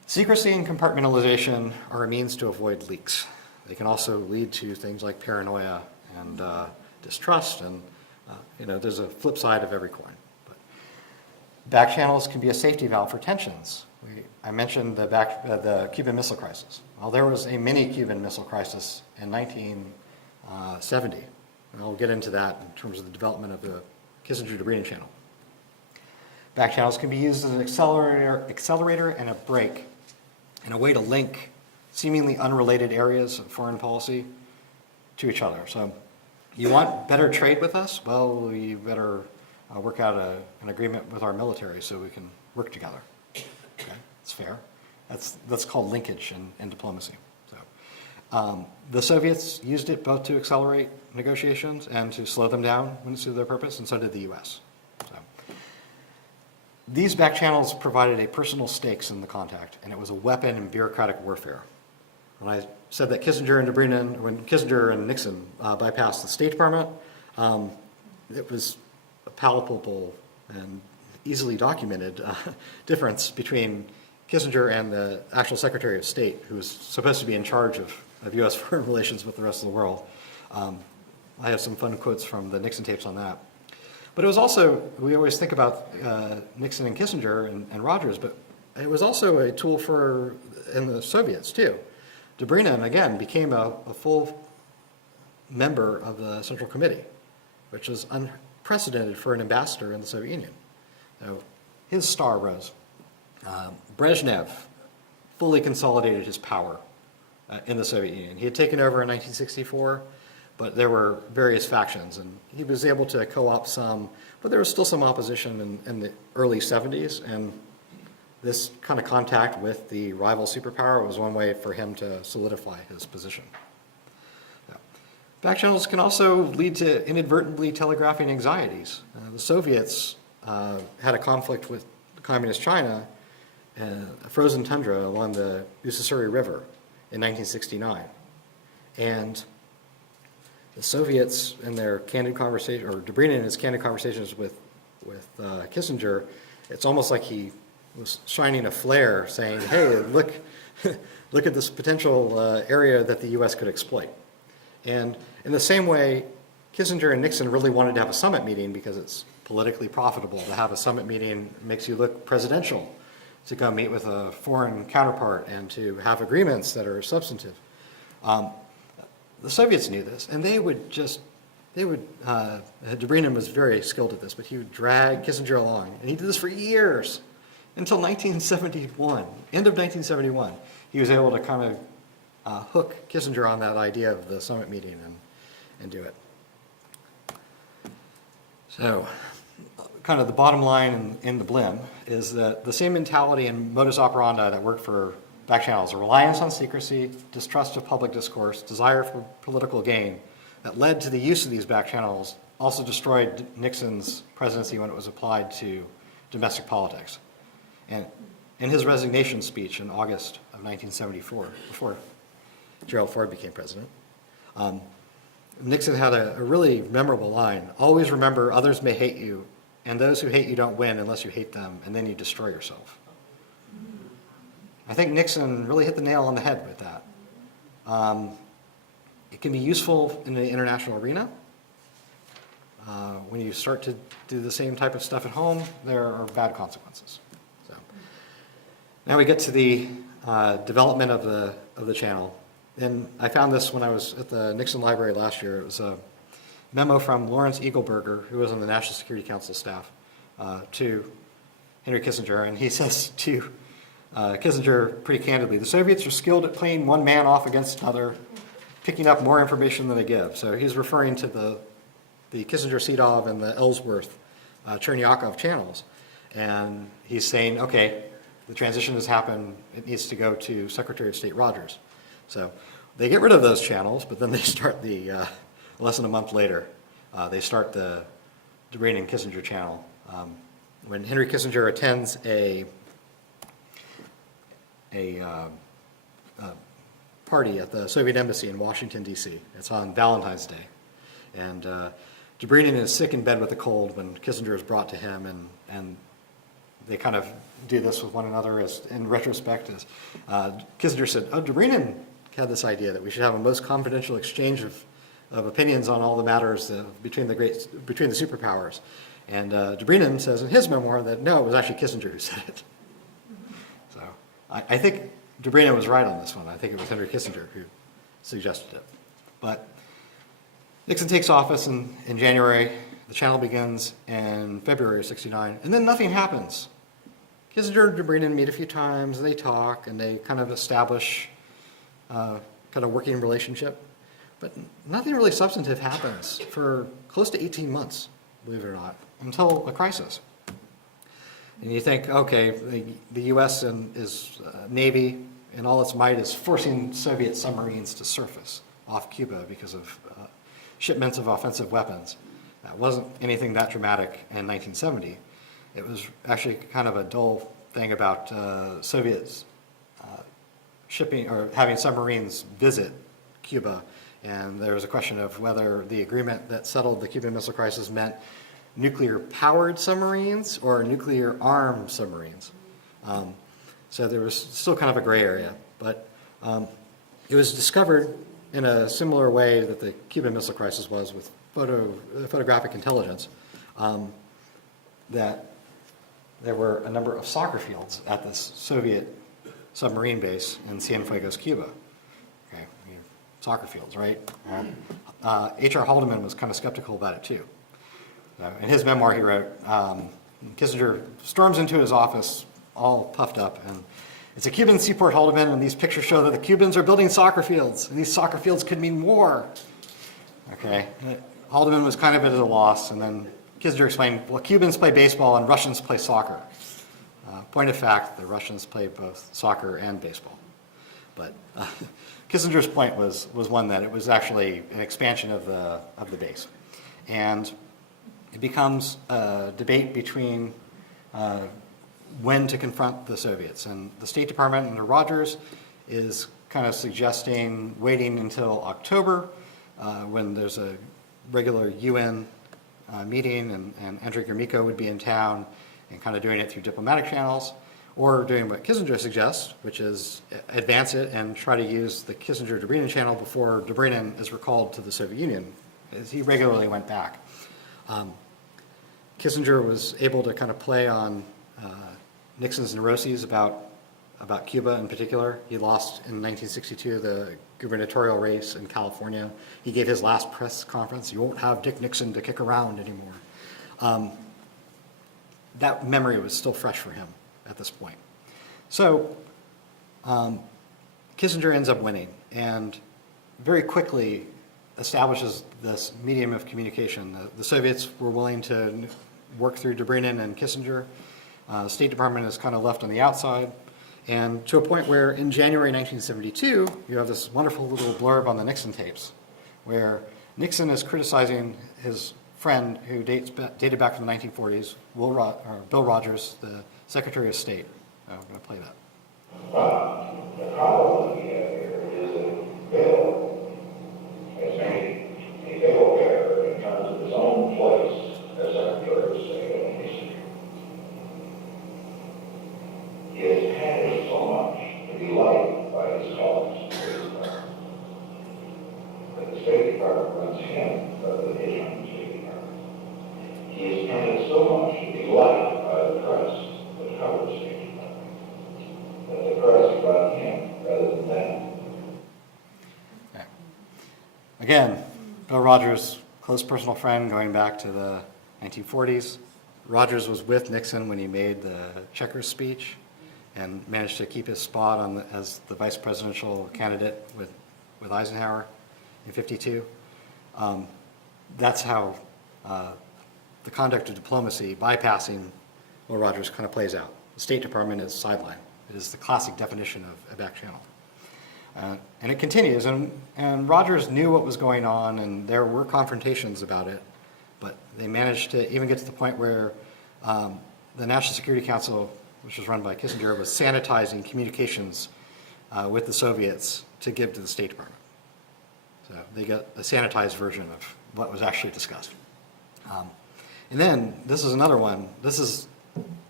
Secrecy and compartmentalization are a means to avoid leaks. They can also lead to things like paranoia and distrust, and there's a flip side of every coin. But back channels can be a safety valve for tensions. I mentioned the Cuban Missile Crisis. Well, there was a mini Cuban Missile Crisis in 1970, and I'll get into that in terms of the development of the Kissinger-Degrading channel. Back channels can be used as an accelerator and a brake, and a way to link seemingly unrelated areas of foreign policy to each other. So you want better trade with us? Well, you better work out an agreement with our military so we can work together. Okay, that's fair. That's called linkage in diplomacy. So the Soviets used it both to accelerate negotiations and to slow them down when it suited their purpose, and so did the U.S. So these back channels provided a personal stakes in the contact, and it was a weapon in bureaucratic warfare. When I said that Kissinger and Degrading, when Kissinger and Nixon bypassed the State Department, it was a palpable and easily documented difference between Kissinger and the actual Secretary of State, who was supposed to be in charge of U.S. foreign relations with the rest of the world. I have some fun quotes from the Nixon tapes on that. But it was also, we always think about Nixon and Kissinger and Rogers, but it was also a tool in the Soviets too. Degrading, again, became a full member of the Central Committee, which was unprecedented for an ambassador in the Soviet Union. So his star rose. Brezhnev fully consolidated his power in the Soviet Union. He had taken over in 1964, but there were various factions, and he was able to co-opt some, but there was still some opposition in the early 70s, and this kind of contact with the rival superpower was one way for him to solidify his position. Back channels can also lead to inadvertently telegraphing anxieties. The Soviets had a conflict with communist China, a frozen tundra along the Ussuri River in 1969. And the Soviets, in their candid conversation, or Degrading in his candid conversations with Kissinger, it's almost like he was shining a flare saying, hey, look at this potential area that the U.S. could exploit. And in the same way, Kissinger and Nixon really wanted to have a summit meeting because it's politically profitable to have a summit meeting. It makes you look presidential to go meet with a foreign counterpart and to have agreements that are substantive. The Soviets knew this, and Degrading was very skilled at this, but he would drag Kissinger along, and he did this for years, until 1971, end of 1971. He was able to kind of hook Kissinger on that idea of the summit meeting and do it. So, kind of the bottom line in the blim is that the same mentality and modus operandi that worked for back channels, a reliance on secrecy, distrust of public discourse, desire for political gain, that led to the use of these back channels, also destroyed Nixon's presidency when it was applied to domestic politics. And in his resignation speech in August of 1974, before Gerald Ford became president, Nixon had a really memorable line: always remember others may hate you, and those who hate you don't win unless you hate them, and then you destroy yourself. I think Nixon really hit the nail on the head with that. It can be useful in the international arena. When you start to do the same type of stuff at home, there are bad consequences. So, now we get to the development of the channel. And I found this when I was at the Nixon Library last year. It was a memo from Lawrence Eagleburger, who was on the National Security Council staff, to Henry Kissinger. And he says to Kissinger pretty candidly, the Soviets are skilled at playing one man off against another, picking up more information than they give. So he's referring to the Kissinger-Sedov and the Ellsworth Chernyakov channels. And he's saying, okay, the transition has happened. It needs to go to Secretary of State Rogers. So they get rid of those channels, but then they start less than a month later, they start the Degrading Kissinger channel. When Henry Kissinger attends a party at the Soviet Embassy in Washington, D.C. It's on Valentine's Day. And Degrading is sick in bed with a cold when Kissinger is brought to him, and they kind of do this with one another as in retrospect. As Kissinger said, oh, Degrading had this idea that we should have a most confidential exchange of opinions on all the matters between the superpowers. And Degrading says in his memoir that no, it was actually Kissinger who said it. So I think Degrading was right on this one. I think it was Henry Kissinger who suggested it. But Nixon takes office in January. The channel begins in February of '69, and then nothing happens. Kissinger and Degrading meet a few times, and they talk, and they kind of establish kind of working relationship. But nothing really substantive happens for close to 18 months, believe it or not, until a crisis. And you think, okay, the U.S. and his Navy in all its might is forcing Soviet submarines to surface off Cuba because of shipments of offensive weapons. That wasn't anything that dramatic in 1970. It was actually kind of a dull thing about Soviets shipping or having submarines visit Cuba. And there was a question of whether the agreement that settled the Cuban Missile Crisis meant nuclear-powered submarines or nuclear-armed submarines. So there was still kind of a gray area. But it was discovered in a similar way that the Cuban Missile Crisis was with photographic intelligence, that there were a number of soccer fields at this Soviet submarine base in Cienfuegos, Cuba. Okay, soccer fields, right? H.R. Haldeman was kind of skeptical about it too. In his memoir, he wrote, Kissinger storms into his office all puffed up, and it's a Cuban seaport, Haldeman, and these pictures show that the Cubans are building soccer fields, and these soccer fields could mean war. Okay, Haldeman was kind of at a loss, and then Kissinger explained, well, Cubans play baseball and Russians play soccer. Point of fact, the Russians play both soccer and baseball. But Kissinger's point was one that it was actually an expansion of the base. And it becomes a debate between when to confront the Soviets. And the State Department under Rogers is kind of suggesting waiting until October when there's a regular UN meeting and Andrei Gromyko would be in town and kind of doing it through diplomatic channels, or doing what Kissinger suggests, which is advance it and try to use the Kissinger-Degrading channel before Degrading is recalled to the Soviet Union, as he regularly went back. Kissinger was able to kind of play on Nixon's neuroses about Cuba in particular. He lost in 1962 the gubernatorial race in California. He gave his last press conference, "You won't have Dick Nixon to kick around anymore." That memory was still fresh for him at this point. So Kissinger ends up winning and very quickly establishes this medium of communication. The Soviets were willing to work through Degrading and Kissinger. The State Department is kind of left on the outside. And to a point where in January 1972, you have this wonderful little blurb on the Nixon tapes where Nixon is criticizing his friend who dated back from the 1940s, Bill Rogers, the Secretary of State. I'm going to play that. The problem we have here is that Bill has made a Bill error in terms of his own place as Secretary of State in history. He has had so much to be liked by his colleagues in the State Department that the State Department runs him rather than his own State Department. He has had so much to be liked by the press that covers the State Department that the press run him rather than them. Okay. Again, Bill Rogers, close personal friend going back to the 1940s. Rogers was with Nixon when he made the Checkers speech and managed to keep his spot as the vice presidential candidate with Eisenhower in '52. That's how the conduct of diplomacy, bypassing Will Rogers, kind of plays out. The State Department is sidelined. It is the classic definition of a back channel. And it continues, and Rogers knew what was going on, and there were confrontations about it, but they managed to even get to the point where the National Security Council, which was run by Kissinger, was sanitizing communications with the Soviets to give to the State Department. So they got a sanitized version of what was actually discussed. And then, this is another one. This is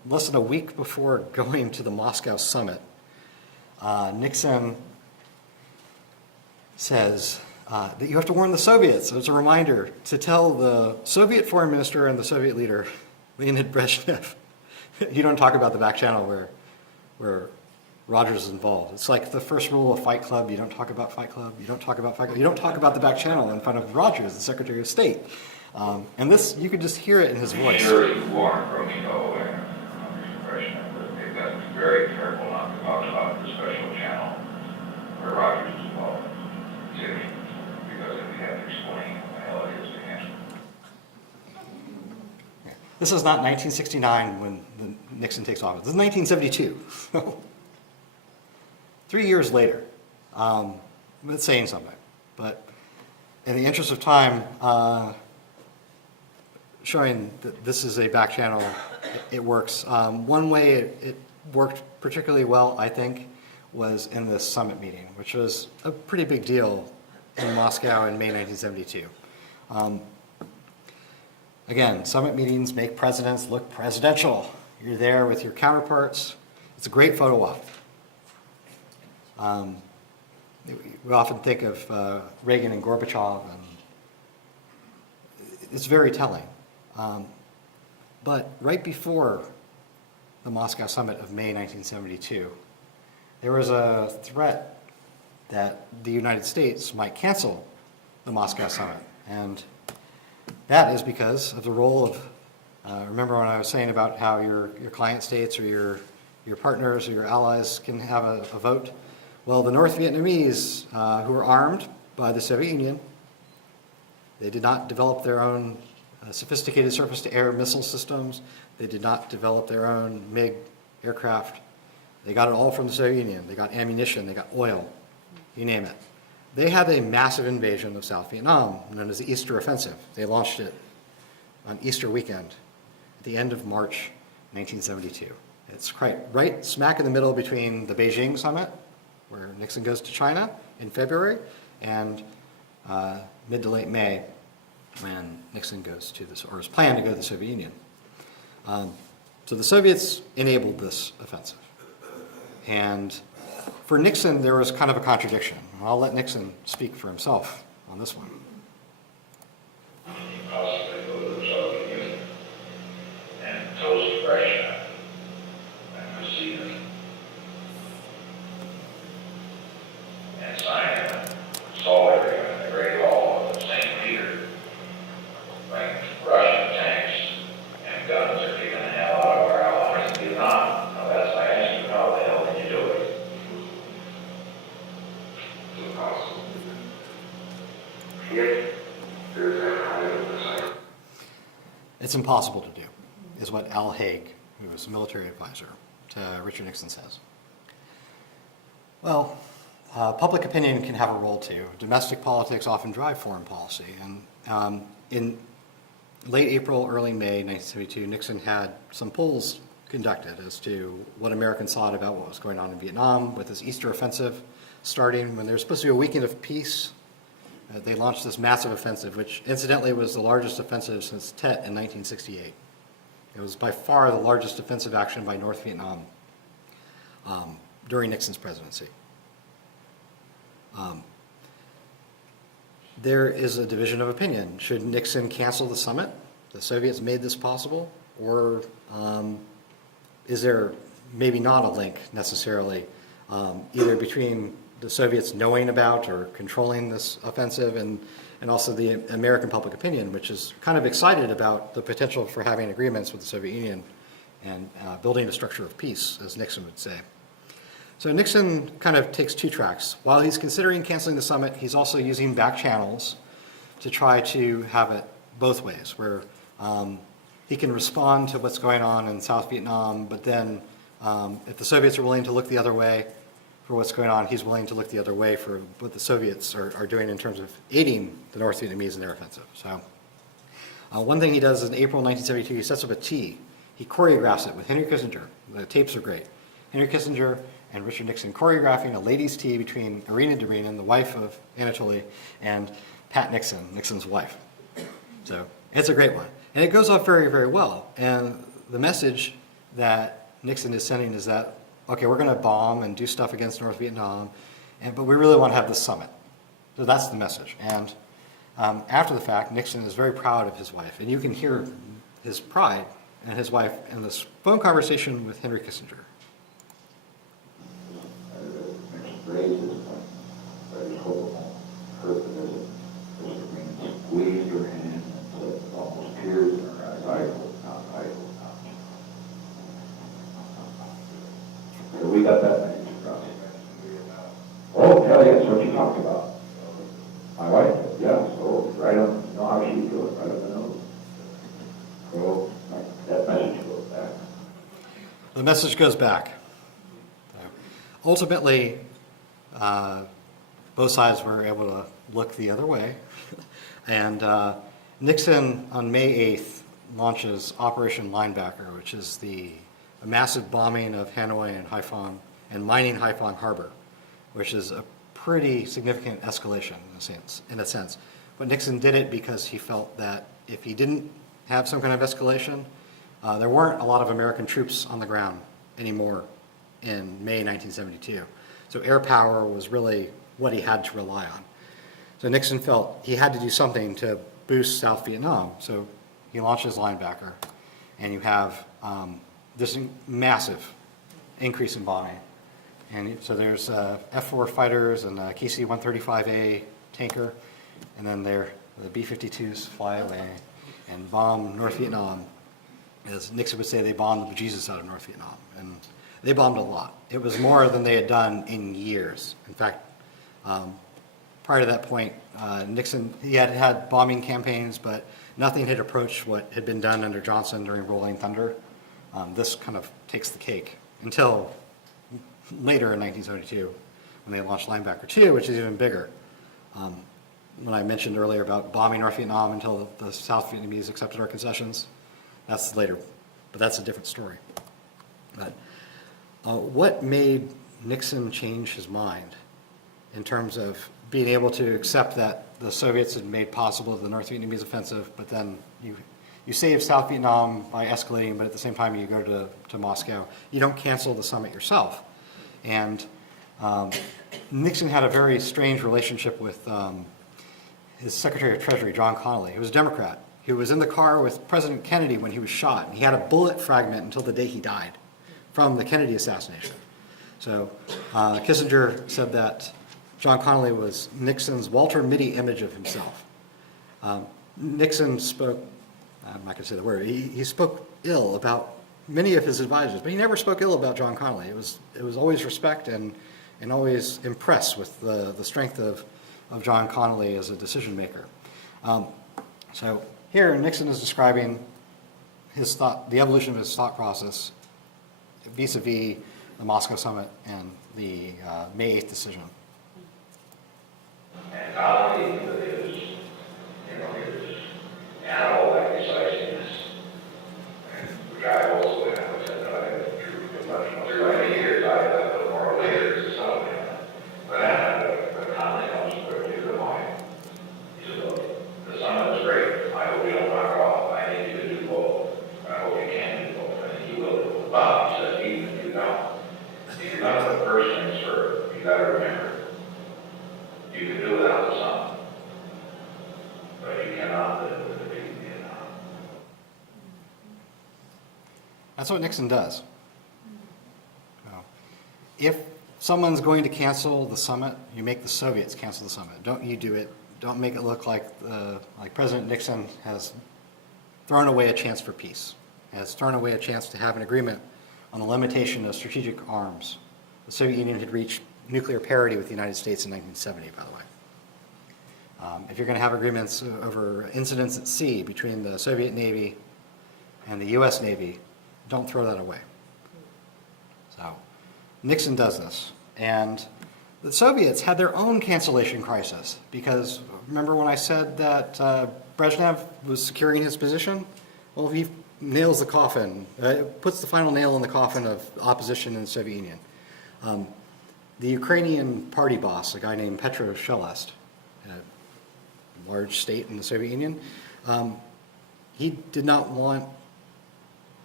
less than a week before going to the Moscow summit, Nixon says that you have to warn the Soviets. It's a reminder to tell the Soviet foreign minister and the Soviet leader, Leonid Brezhnev, you don't talk about the back channel where Rogers is involved. It's like the first rule of Fight Club: you don't talk about Fight Club. You don't talk about Fight Club. You don't talk about the back channel in front of Rogers, the Secretary of State. And this, you could just hear it in his voice. Sure, you warned Romeo and Brezhnev that they've got to be very careful not to talk about the special channel where Rogers is involved. Because if we have to explain what the hell it is to him. This is not 1969 when Nixon takes office. This is 1972. 3 years later. It's saying something. But in the interest of time, showing that this is a back channel, it works. One way it worked particularly well, I think, was in this summit meeting, which was a pretty big deal in Moscow in May 1972. Again, summit meetings make presidents look presidential. You're there with your counterparts. It's a great photo op. We often think of Reagan and Gorbachev, and it's very telling. But right before the Moscow summit of May 1972, there was a threat that the United States might cancel the Moscow summit. And that is because of the role of, remember when I was saying about how your client states or your partners or your allies can have a vote? Well, the North Vietnamese, who were armed by the Soviet Union, they did not develop their own sophisticated surface-to-air missile systems. They did not develop their own MiG aircraft. They got it all from the Soviet Union. They got ammunition, they got oil, you name it. They had a massive invasion of South Vietnam, known as the Easter Offensive. They launched it on Easter weekend, at the end of March 1972. It's right smack in the middle between the Beijing summit, where Nixon goes to China in February, and mid to late May, when Nixon goes to or is planned to go to the Soviet Union. So the Soviets enabled this offensive. And for Nixon, there was kind of a contradiction. I'll let Nixon speak for himself on this one. Possibly go to the Soviet Union and toast Russia and receive it and sign a salt agreement, the Great Law of St. Peter, when Russian tanks and guns are kicking the hell out of our allies in Vietnam. Now that's, I asked you, how the hell did you do it? It's impossible. If there's that kind of a It's impossible to do, is what Al Haig, who was a military advisor to Richard Nixon, says. Well, public opinion can have a role too. Domestic politics often drive foreign policy. And in late April, early May 1972, Nixon had some polls conducted as to what Americans thought about what was going on in Vietnam with this Easter offensive starting when there was supposed to be a weekend of peace. They launched this massive offensive, which incidentally was the largest offensive since Tet in 1968. It was by far the largest offensive action by North Vietnam during Nixon's presidency. There is a division of opinion. Should Nixon cancel the summit? The Soviets made this possible, or is there maybe not a link necessarily either between the Soviets knowing about or controlling this offensive and also the American public opinion, which is kind of excited about the potential for having agreements with the Soviet Union and building a structure of peace, as Nixon would say. So Nixon kind of takes two tracks. While he's considering canceling the summit, he's also using back channels to try to have it both ways, where he can respond to what's going on in South Vietnam, but then if the Soviets are willing to look the other way for what's going on, he's willing to look the other way for what the Soviets are doing in terms of aiding the North Vietnamese in their offensive. So one thing he does is in April 1972, he sets up a tea. He choreographs it with Henry Kissinger. The tapes are great. Henry Kissinger and Richard Nixon choreographing a ladies' tea between Irina Degrading, the wife of Anatoly, and Pat Nixon, Nixon's wife. So it's a great one. And it goes off very, very well. And the message that Nixon is sending is that, okay, we're going to bomb and do stuff against North Vietnam, but we really want to have this summit. So that's the message. And after the fact, Nixon is very proud of his wife, and you can hear his pride in his wife in this phone conversation with Henry Kissinger. Nixon raised his point, but his whole hurt the visit. Mr. Green squeezed her hand and said, with almost tears in her eyes, I will not, I will not. So we got that message across. Oh, hell yes, what you talked about. My wife, yes, oh, right on, you know how she feels, right on the nose. So that message goes back. The message goes back. Ultimately, both sides were able to look the other way. And Nixon, on May 8th, launches Operation Linebacker, which is a massive bombing of Hanoi and Haiphong and mining Haiphong Harbor, which is a pretty significant escalation in a sense. But Nixon did it because he felt that if he didn't have some kind of escalation, there weren't a lot of American troops on the ground anymore in May 1972. So air power was really what he had to rely on. So Nixon felt he had to do something to boost South Vietnam. So he launches Linebacker, and you have this massive increase in bombing. And so there's F-4 fighters and a KC-135A tanker, and then the B-52s fly away and bomb North Vietnam. As Nixon would say, they bombed the bejesus out of North Vietnam. And they bombed a lot. It was more than they had done in years. In fact, prior to that point, Nixon, he had had bombing campaigns, but nothing had approached what had been done under Johnson during Rolling Thunder. This kind of takes the cake until later in 1972 when they launched Linebacker 2, which is even bigger. When I mentioned earlier about bombing North Vietnam until the South Vietnamese accepted our concessions, that's later, but that's a different story. But what made Nixon change his mind in terms of being able to accept that the Soviets had made possible the North Vietnamese offensive, but then you save South Vietnam by escalating, but at the same time you go to Moscow. You don't cancel the summit yourself. And Nixon had a very strange relationship with his Secretary of Treasury, John Connally. He was a Democrat. He was in the car with President Kennedy when he was shot. And he had a bullet fragment until the day he died from the Kennedy assassination. So Kissinger said that John Connally was Nixon's Walter Mitty image of himself. Nixon spoke, I'm not going to say the word, he spoke ill about many of his advisors, but he never spoke ill about John Connally. It was always respect and always impressed with the strength of John Connally as a decision maker. So here Nixon is describing the evolution of his thought process vis-a-vis the Moscow summit and the May 8th decision. And Connally, his animal-like decisiveness, which I also have said that I have true professional. Through many years, I have the moral leaders to some of them. But Connally comes quickly to the mind. He said, look, the summit is great. I hope you don't knock it off. I need you to do both. I hope you can do both. I think you will do both. But he says, even if you don't, if you're not the first things first, you got to remember, you can do without the sun, but you cannot live with the defeat in Vietnam. That's what Nixon does. So, if someone's going to cancel the summit, you make the Soviets cancel the summit. Don't you do it. Don't make it look like President Nixon has thrown away a chance for peace, has thrown away a chance to have an agreement on the limitation of strategic arms. The Soviet Union had reached nuclear parity with the United States in 1970, by the way. If you're going to have agreements over incidents at sea between the Soviet Navy and the U.S. Navy, don't throw that away. So Nixon does this. And the Soviets had their own cancellation crisis because remember when I said that Brezhnev was securing his position? Well, he nails the coffin, puts the final nail in the coffin of opposition in the Soviet Union. The Ukrainian party boss, a guy named Petro Shelest, a large state in the Soviet Union, he did not want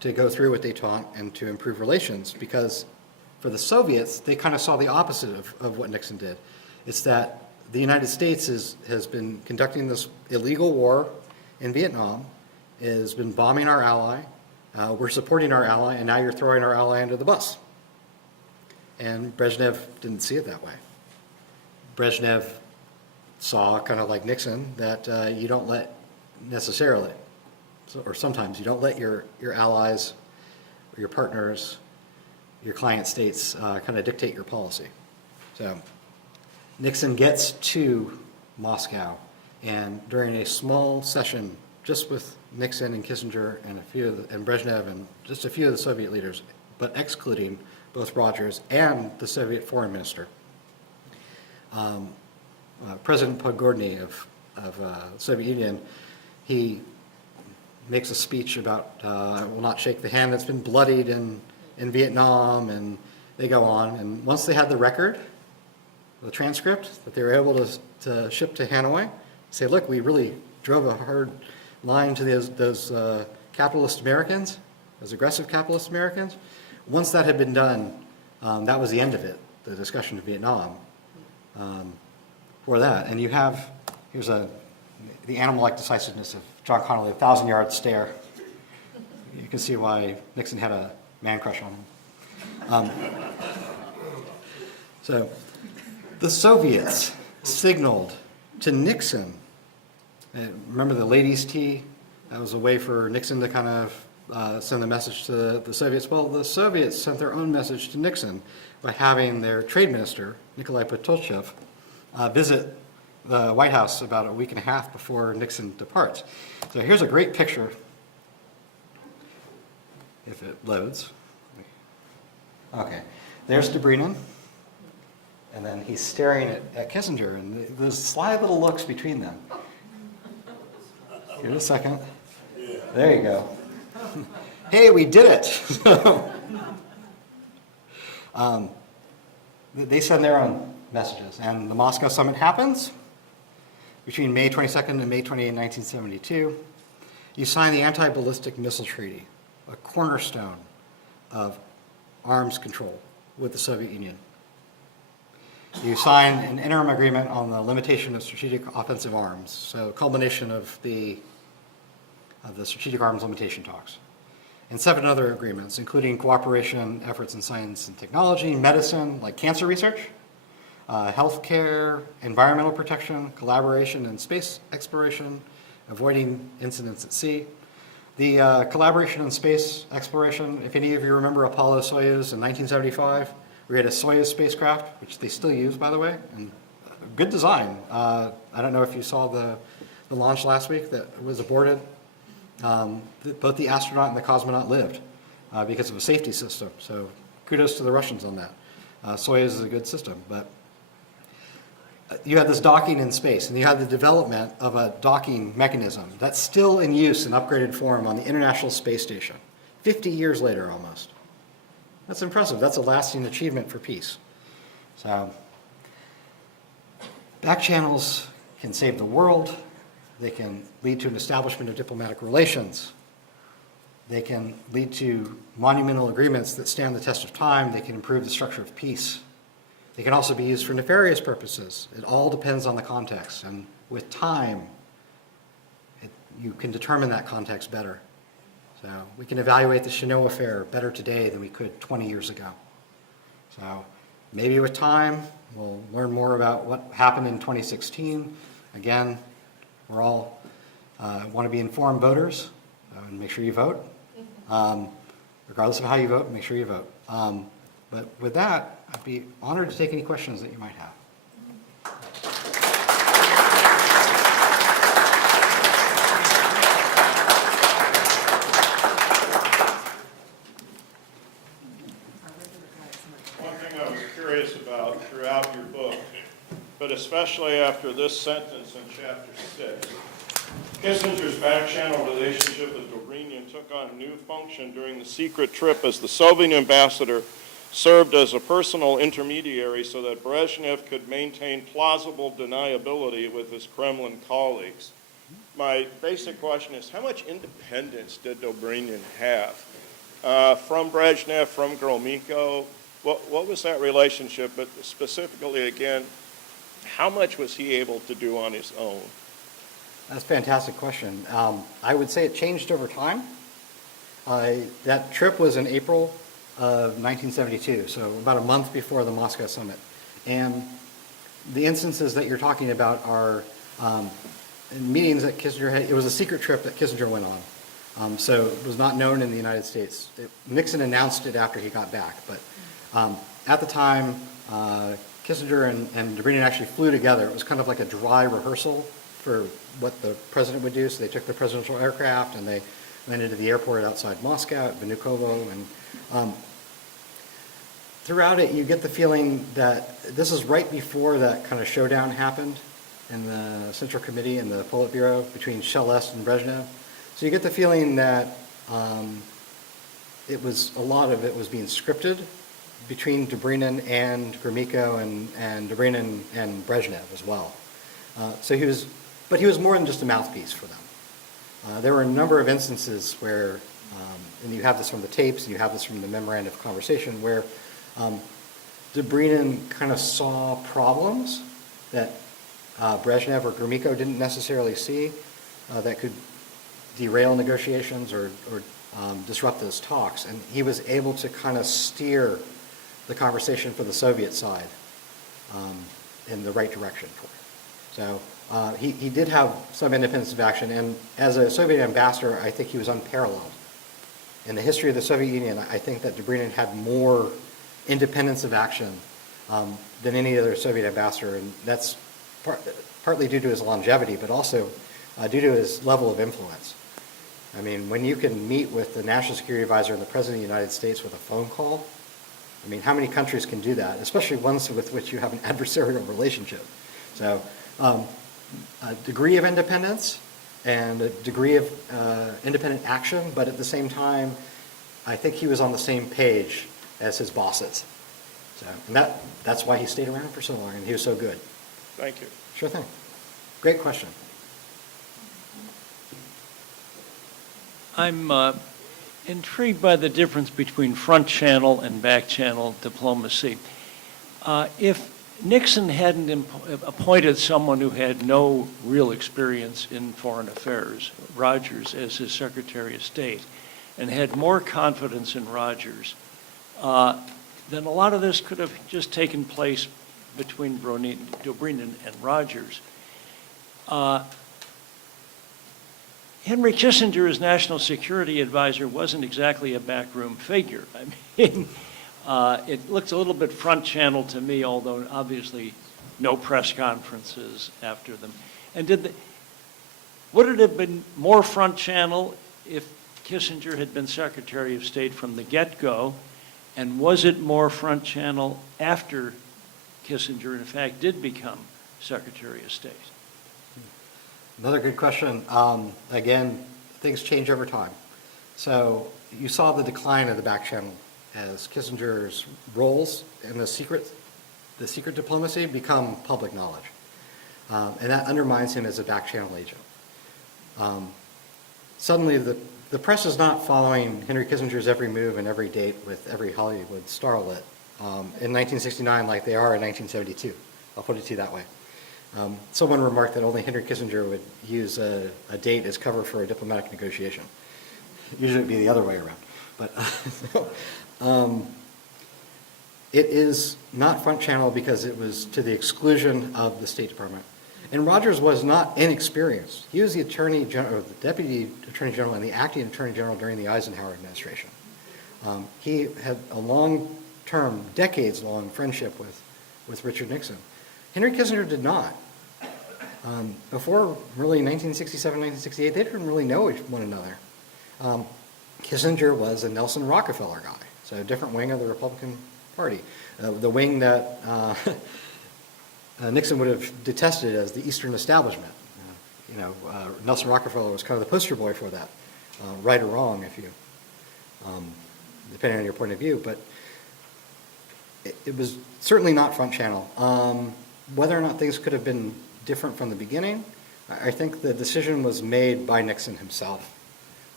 to go through with Détente and to improve relations, because for the Soviets, they kind of saw the opposite of what Nixon did. It's that the United States has been conducting this illegal war in Vietnam, has been bombing our ally, we're supporting our ally, and now you're throwing our ally under the bus. And Brezhnev didn't see it that way. Brezhnev saw, kind of like Nixon, that you don't let necessarily, or sometimes you don't let your allies or your partners, your client states kind of dictate your policy. So Nixon gets to Moscow, and during a small session just with Nixon and Kissinger and and Brezhnev and just a few of the Soviet leaders, but excluding both Rogers and the Soviet foreign minister, President Podgorny of the Soviet Union, he makes a speech about I will not shake the hand that's been bloodied in Vietnam, and they go on. And once they had the record, the transcript that they were able to ship to Hanoi, say, look, we really drove a hard line to those capitalist Americans, those aggressive capitalist Americans. Once that had been done, that was the end of it, the discussion of Vietnam. For that, and here's the animal-like decisiveness of John Connally, a 1,000-yard stare. You can see why Nixon had a man crush on him. So the Soviets signaled to Nixon, remember the ladies' tea? That was a way for Nixon to kind of send the message to the Soviets. Well, the Soviets sent their own message to Nixon by having their trade minister, Nikolai Potolchev, visit the White House about a week and a half before Nixon departs. So here's a great picture, if it loads. Okay, there's Degrading, and then he's staring at Kissinger, and there's sly little looks between them. Here's a second. There you go. Hey, we did it! They send their own messages, and the Moscow summit happens between May 22nd and May 28, 1972. You sign the Anti-Ballistic Missile Treaty, a cornerstone of arms control with the Soviet Union. You sign an interim agreement on the limitation of strategic offensive arms, so culmination of the strategic arms limitation talks, and 7 other agreements, including cooperation efforts in science and technology, medicine, like cancer research, healthcare, environmental protection, collaboration in space exploration, avoiding incidents at sea. The collaboration in space exploration, if any of you remember Apollo-Soyuz in 1975, we had a Soyuz spacecraft, which they still use, by the way, and good design. I don't know if you saw the launch last week that was aborted. Both the astronaut and the cosmonaut lived because of a safety system, so kudos to the Russians on that. Soyuz is a good system, but you had this docking in space, and you had the development of a docking mechanism that's still in use in upgraded form on the International Space Station, 50 years later almost. That's impressive. That's a lasting achievement for peace. So, back channels can save the world. They can lead to an establishment of diplomatic relations. They can lead to monumental agreements that stand the test of time. They can improve the structure of peace. They can also be used for nefarious purposes. It all depends on the context. And with time, you can determine that context better. So we can evaluate the Chenot affair better today than we could 20 years ago. So maybe with time, we'll learn more about what happened in 2016. Again, we're all want to be informed voters, and make sure you vote. Regardless of how you vote, make sure you vote. But with that, I'd be honored to take any questions that you might have. One thing I was curious about throughout your book, but especially after this sentence in chapter 6, Kissinger's back-channel relationship with Degrading took on new function during the secret trip as the Soviet ambassador served as a personal intermediary so that Brezhnev could maintain plausible deniability with his Kremlin colleagues. My basic question is, how much independence did Degrading have from Brezhnev, from Gromyko. What was that relationship? But specifically, again, how much was he able to do on his own? That's a fantastic question. I would say it changed over time. That trip was in April of 1972, so about a month before the Moscow summit. And the instances that you're talking about are meetings that Kissinger had. It was a secret trip that Kissinger went on, so it was not known in the United States. Nixon announced it after he got back, but at the time, Kissinger and Degrading actually flew together. It was kind of like a dry rehearsal for what the president would do. So they took the presidential aircraft and they landed at the airport outside Moscow at Vnukovo. And throughout it, you get the feeling that this is right before that kind of showdown happened in the Central Committee and the Politburo between Shellest and Brezhnev. So you get the feeling that a lot of it was being scripted between Degrading and Gromyko and Degrading and Brezhnev as well. But he was more than just a mouthpiece for them. There were a number of instances where, and you have this from the tapes, and you have this from the memorandum of conversation, where Degrading kind of saw problems that Brezhnev or Gromyko didn't necessarily see that could derail negotiations or disrupt those talks. And he was able to kind of steer the conversation for the Soviet side in the right direction for it. So he did have some independence of action, and as a Soviet ambassador, I think he was unparalleled. In the history of the Soviet Union, I think that Degrading had more independence of action than any other Soviet ambassador, and that's partly due to his longevity, but also due to his level of influence. I mean, when you can meet with the National Security Advisor and the President of the United States with a phone call, I mean, how many countries can do that, especially ones with which you have an adversarial relationship? So a degree of independence and a degree of independent action, but at the same time, I think he was on the same page as his bosses. So, and that's why he stayed around for so long, and he was so good. Thank you. Sure thing. Great question. I'm intrigued by the difference between front channel and back channel diplomacy. If Nixon hadn't appointed someone who had no real experience in foreign affairs, Rogers, as his Secretary of State, and had more confidence in Rogers, then a lot of this could have just taken place between Degrading and Rogers. Henry Kissinger, as National Security Advisor, wasn't exactly a backroom figure. I mean, it looks a little bit front channel to me, although obviously no press conferences after them. And would it have been more front channel if Kissinger had been Secretary of State from the get-go? And was it more front channel after Kissinger, in fact, did become Secretary of State? Another good question. Again, things change over time. So you saw the decline of the back channel as Kissinger's roles in the secret diplomacy become public knowledge. And that undermines him as a back channel agent. Suddenly the press is not following Henry Kissinger's every move and every date with every Hollywood starlet in 1969 like they are in 1972. I'll put it to you that way. Someone remarked that only Henry Kissinger would use a date as cover for a diplomatic negotiation. Usually it would be the other way around. But it is not front channel because it was to the exclusion of the State Department. And Rogers was not inexperienced. He was the Attorney General, or the Deputy Attorney General and the Acting Attorney General during the Eisenhower administration. He had a long-term, decades-long friendship with Richard Nixon. Henry Kissinger did not. Before really 1967, 1968, they didn't really know one another. Kissinger was a Nelson Rockefeller guy, so a different wing of the Republican Party. The wing that Nixon would have detested as the Eastern establishment. Nelson Rockefeller was kind of the poster boy for that, right or wrong, if you, depending on your point of view. But it was certainly not front channel. Whether or not things could have been different from the beginning, I think the decision was made by Nixon himself.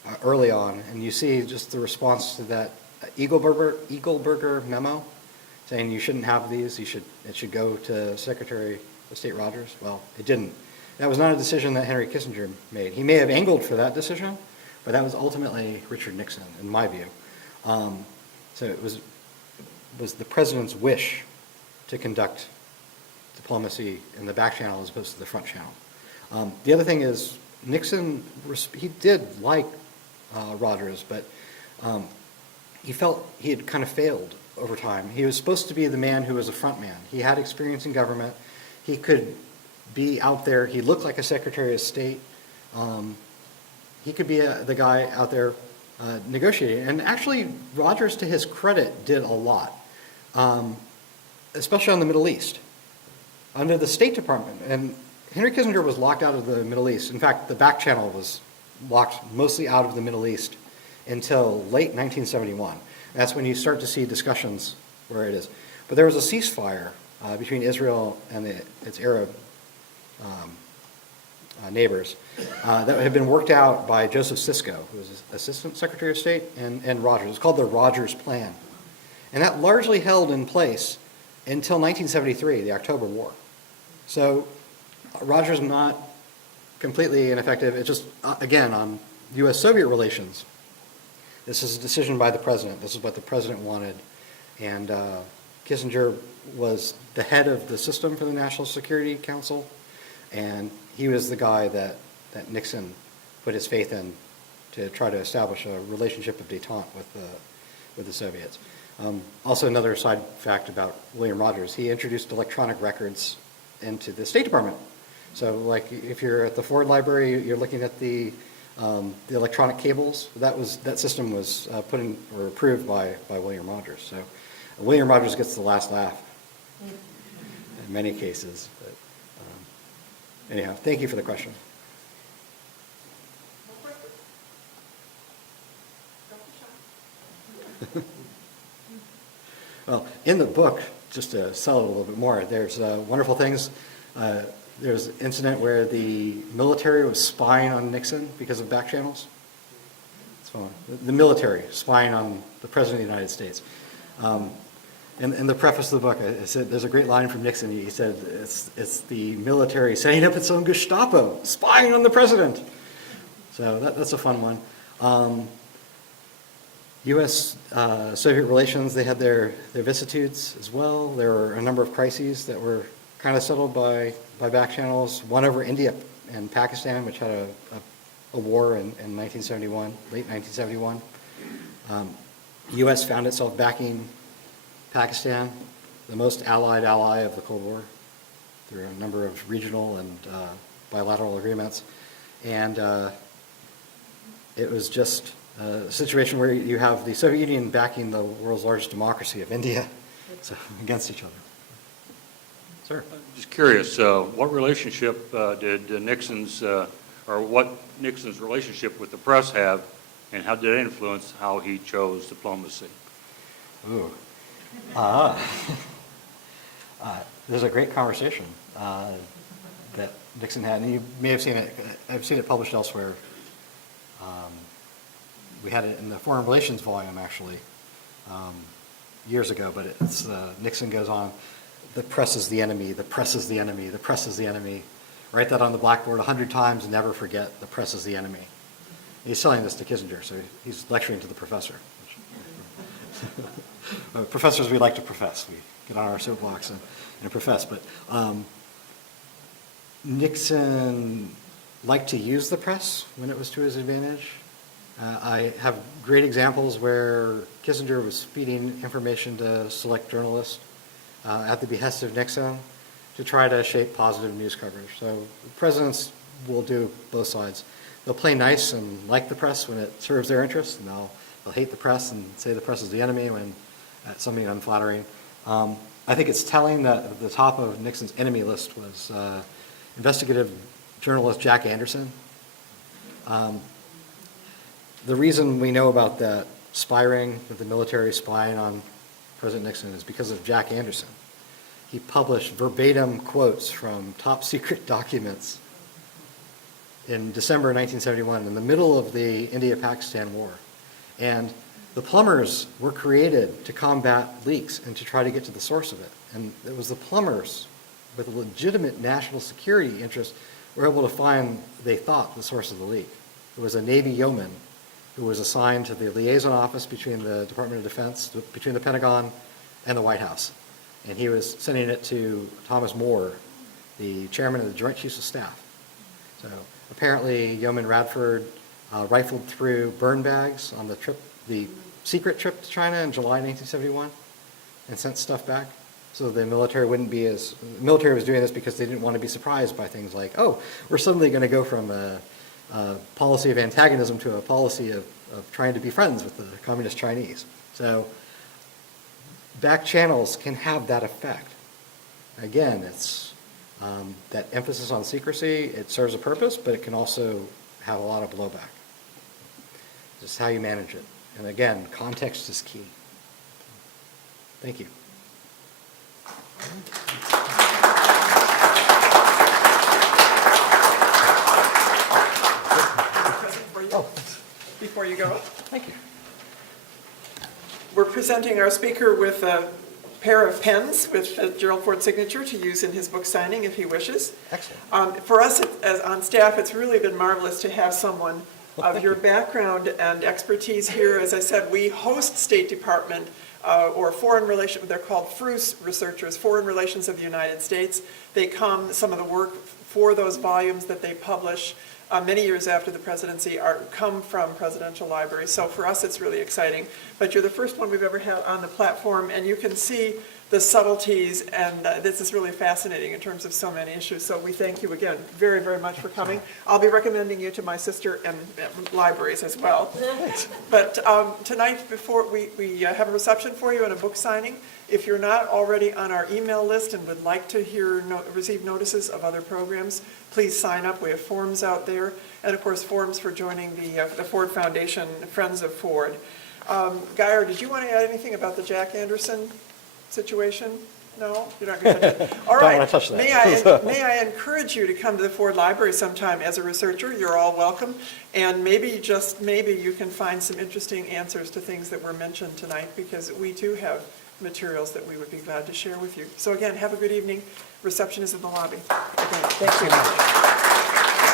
early on, and you see just the response to that Eagleburger memo saying you shouldn't have these, it should go to Secretary of State Rogers. Well, it didn't. That was not a decision that Henry Kissinger made. He may have angled for that decision, but that was ultimately Richard Nixon, in my view. So it was the president's wish to conduct diplomacy in the back channel as opposed to the front channel. The other thing is Nixon, he did like Rogers, but he felt he had kind of failed over time. He was supposed to be the man who was a front man. He had experience in government. He could be out there. He looked like a Secretary of State. He could be the guy out there negotiating. And actually, Rogers, to his credit, did a lot, especially on the Middle East. Under the State Department, and Henry Kissinger was locked out of the Middle East. In fact, the back channel was locked mostly out of the Middle East until late 1971. That's when you start to see discussions where it is. But there was a ceasefire between Israel and its Arab neighbors that had been worked out by Joseph Sisko, who was Assistant Secretary of State, and Rogers. It's called the Rogers Plan. And that largely held in place until 1973, the October War. So Rogers not completely ineffective. It's just, again, on U.S.-Soviet relations, this is a decision by the president. This is what the president wanted. And Kissinger was the head of the system for the National Security Council, and he was the guy that Nixon put his faith in to try to establish a relationship of détente with the Soviets. Also, another side fact about William Rogers, he introduced electronic records into the State Department. So, like, if you're at the Ford Library, you're looking at the electronic cables. That system was put in or approved by William Rogers. So, William Rogers gets the last laugh in many cases. But, anyhow, thank you for the question. Well, in the book, just to sell it a little bit more, there's wonderful things. There's an incident where the military was spying on Nixon because of back channels. It's fun. The military spying on the President of the United States. In the preface of the book, I said there's a great line from Nixon. He said, it's the military setting up its own Gestapo, spying on the President. So that's a fun one. U.S.-Soviet relations, they had their vicissitudes as well. There were a number of crises that were kind of settled by back channels. One over India and Pakistan, which had a war in 1971, late 1971. U.S. found itself backing Pakistan, the most allied ally of the Cold War, through a number of regional and bilateral agreements. And it was just a situation where you have the Soviet Union backing the world's largest democracy of India, so against each other. Sir? Just curious, what relationship did Nixon's, or what Nixon's relationship with the press have, and how did it influence how he chose diplomacy? Ooh. There's a great conversation that Nixon had, and you may have seen it. I've seen it published elsewhere. We had it in the Foreign Relations volume, actually, years ago, but it's Nixon goes on, the press is the enemy, the press is the enemy, the press is the enemy. Write that on the blackboard 100 times and never forget the press is the enemy. He's selling this to Kissinger, so he's lecturing to the professor. Professors, we like to profess. We get on our soapbox and profess. But Nixon liked to use the press when it was to his advantage. I have great examples where Kissinger was feeding information to select journalists at the behest of Nixon to try to shape positive news coverage. So presidents will do both sides. They'll play nice and like the press when it serves their interests, and they'll hate the press and say the press is the enemy when that's something unflattering. I think it's telling that at the top of Nixon's enemy list was investigative journalist Jack Anderson. The reason we know about that spy ring with the military spying on President Nixon is because of Jack Anderson. He published verbatim quotes from top secret documents in December 1971, in the middle of the India-Pakistan War. And the plumbers were created to combat leaks and to try to get to the source of it. And it was the plumbers with a legitimate national security interest were able to find, they thought, the source of the leak. It was a Navy yeoman who was assigned to the liaison office between the Department of Defense, between the Pentagon and the White House. And he was sending it to Thomas Moore, the chairman of the Joint Chiefs of Staff. So apparently Yeoman Radford rifled through burn bags on the trip, the secret trip to China in July 1971 and sent stuff back. So the military wouldn't be as, the military was doing this because they didn't want to be surprised by things like, oh, we're suddenly going to go from a policy of antagonism to a policy of trying to be friends with the communist Chinese. So back channels can have that effect. Again, it's that emphasis on secrecy, it serves a purpose, but it can also have a lot of blowback. Just how you manage it. And again, context is key. Thank you. Before you go. Thank you. We're presenting our speaker with a pair of pens with a Gerald Ford signature to use in his book signing if he wishes. Excellent. For us as on staff, it's really been marvelous to have someone Well, of thank your you. background and expertise here. As I said, we host State Department or foreign relations, they're called FRUS researchers, Foreign Relations of the United States. They come, some of the work for those volumes that they publish many years after the presidency come from presidential libraries. So for us, it's really exciting. But you're the first one we've ever had on the platform, and you can see the subtleties, and this is really fascinating in terms of so many issues. So we thank you again very, very much for coming. I'll be recommending you to my sister and libraries as well. But tonight, before we have a reception for you and a book signing. If you're not already on our email list and would like to receive notices of other programs, please sign up. We have forms out there, and of course forms for joining the Ford Foundation, Friends of Ford. Geyer, did you want to add anything about the Jack Anderson situation? No? You're not going to touch it? All Don't right. wanna touch that. May I encourage you to come to the Ford Library sometime as a researcher? You're all welcome. And maybe, just maybe, you can find some interesting answers to things that were mentioned tonight, because we too have materials that we would be glad to share with you. So again, have a good evening. Reception is in the lobby. Again, thank you.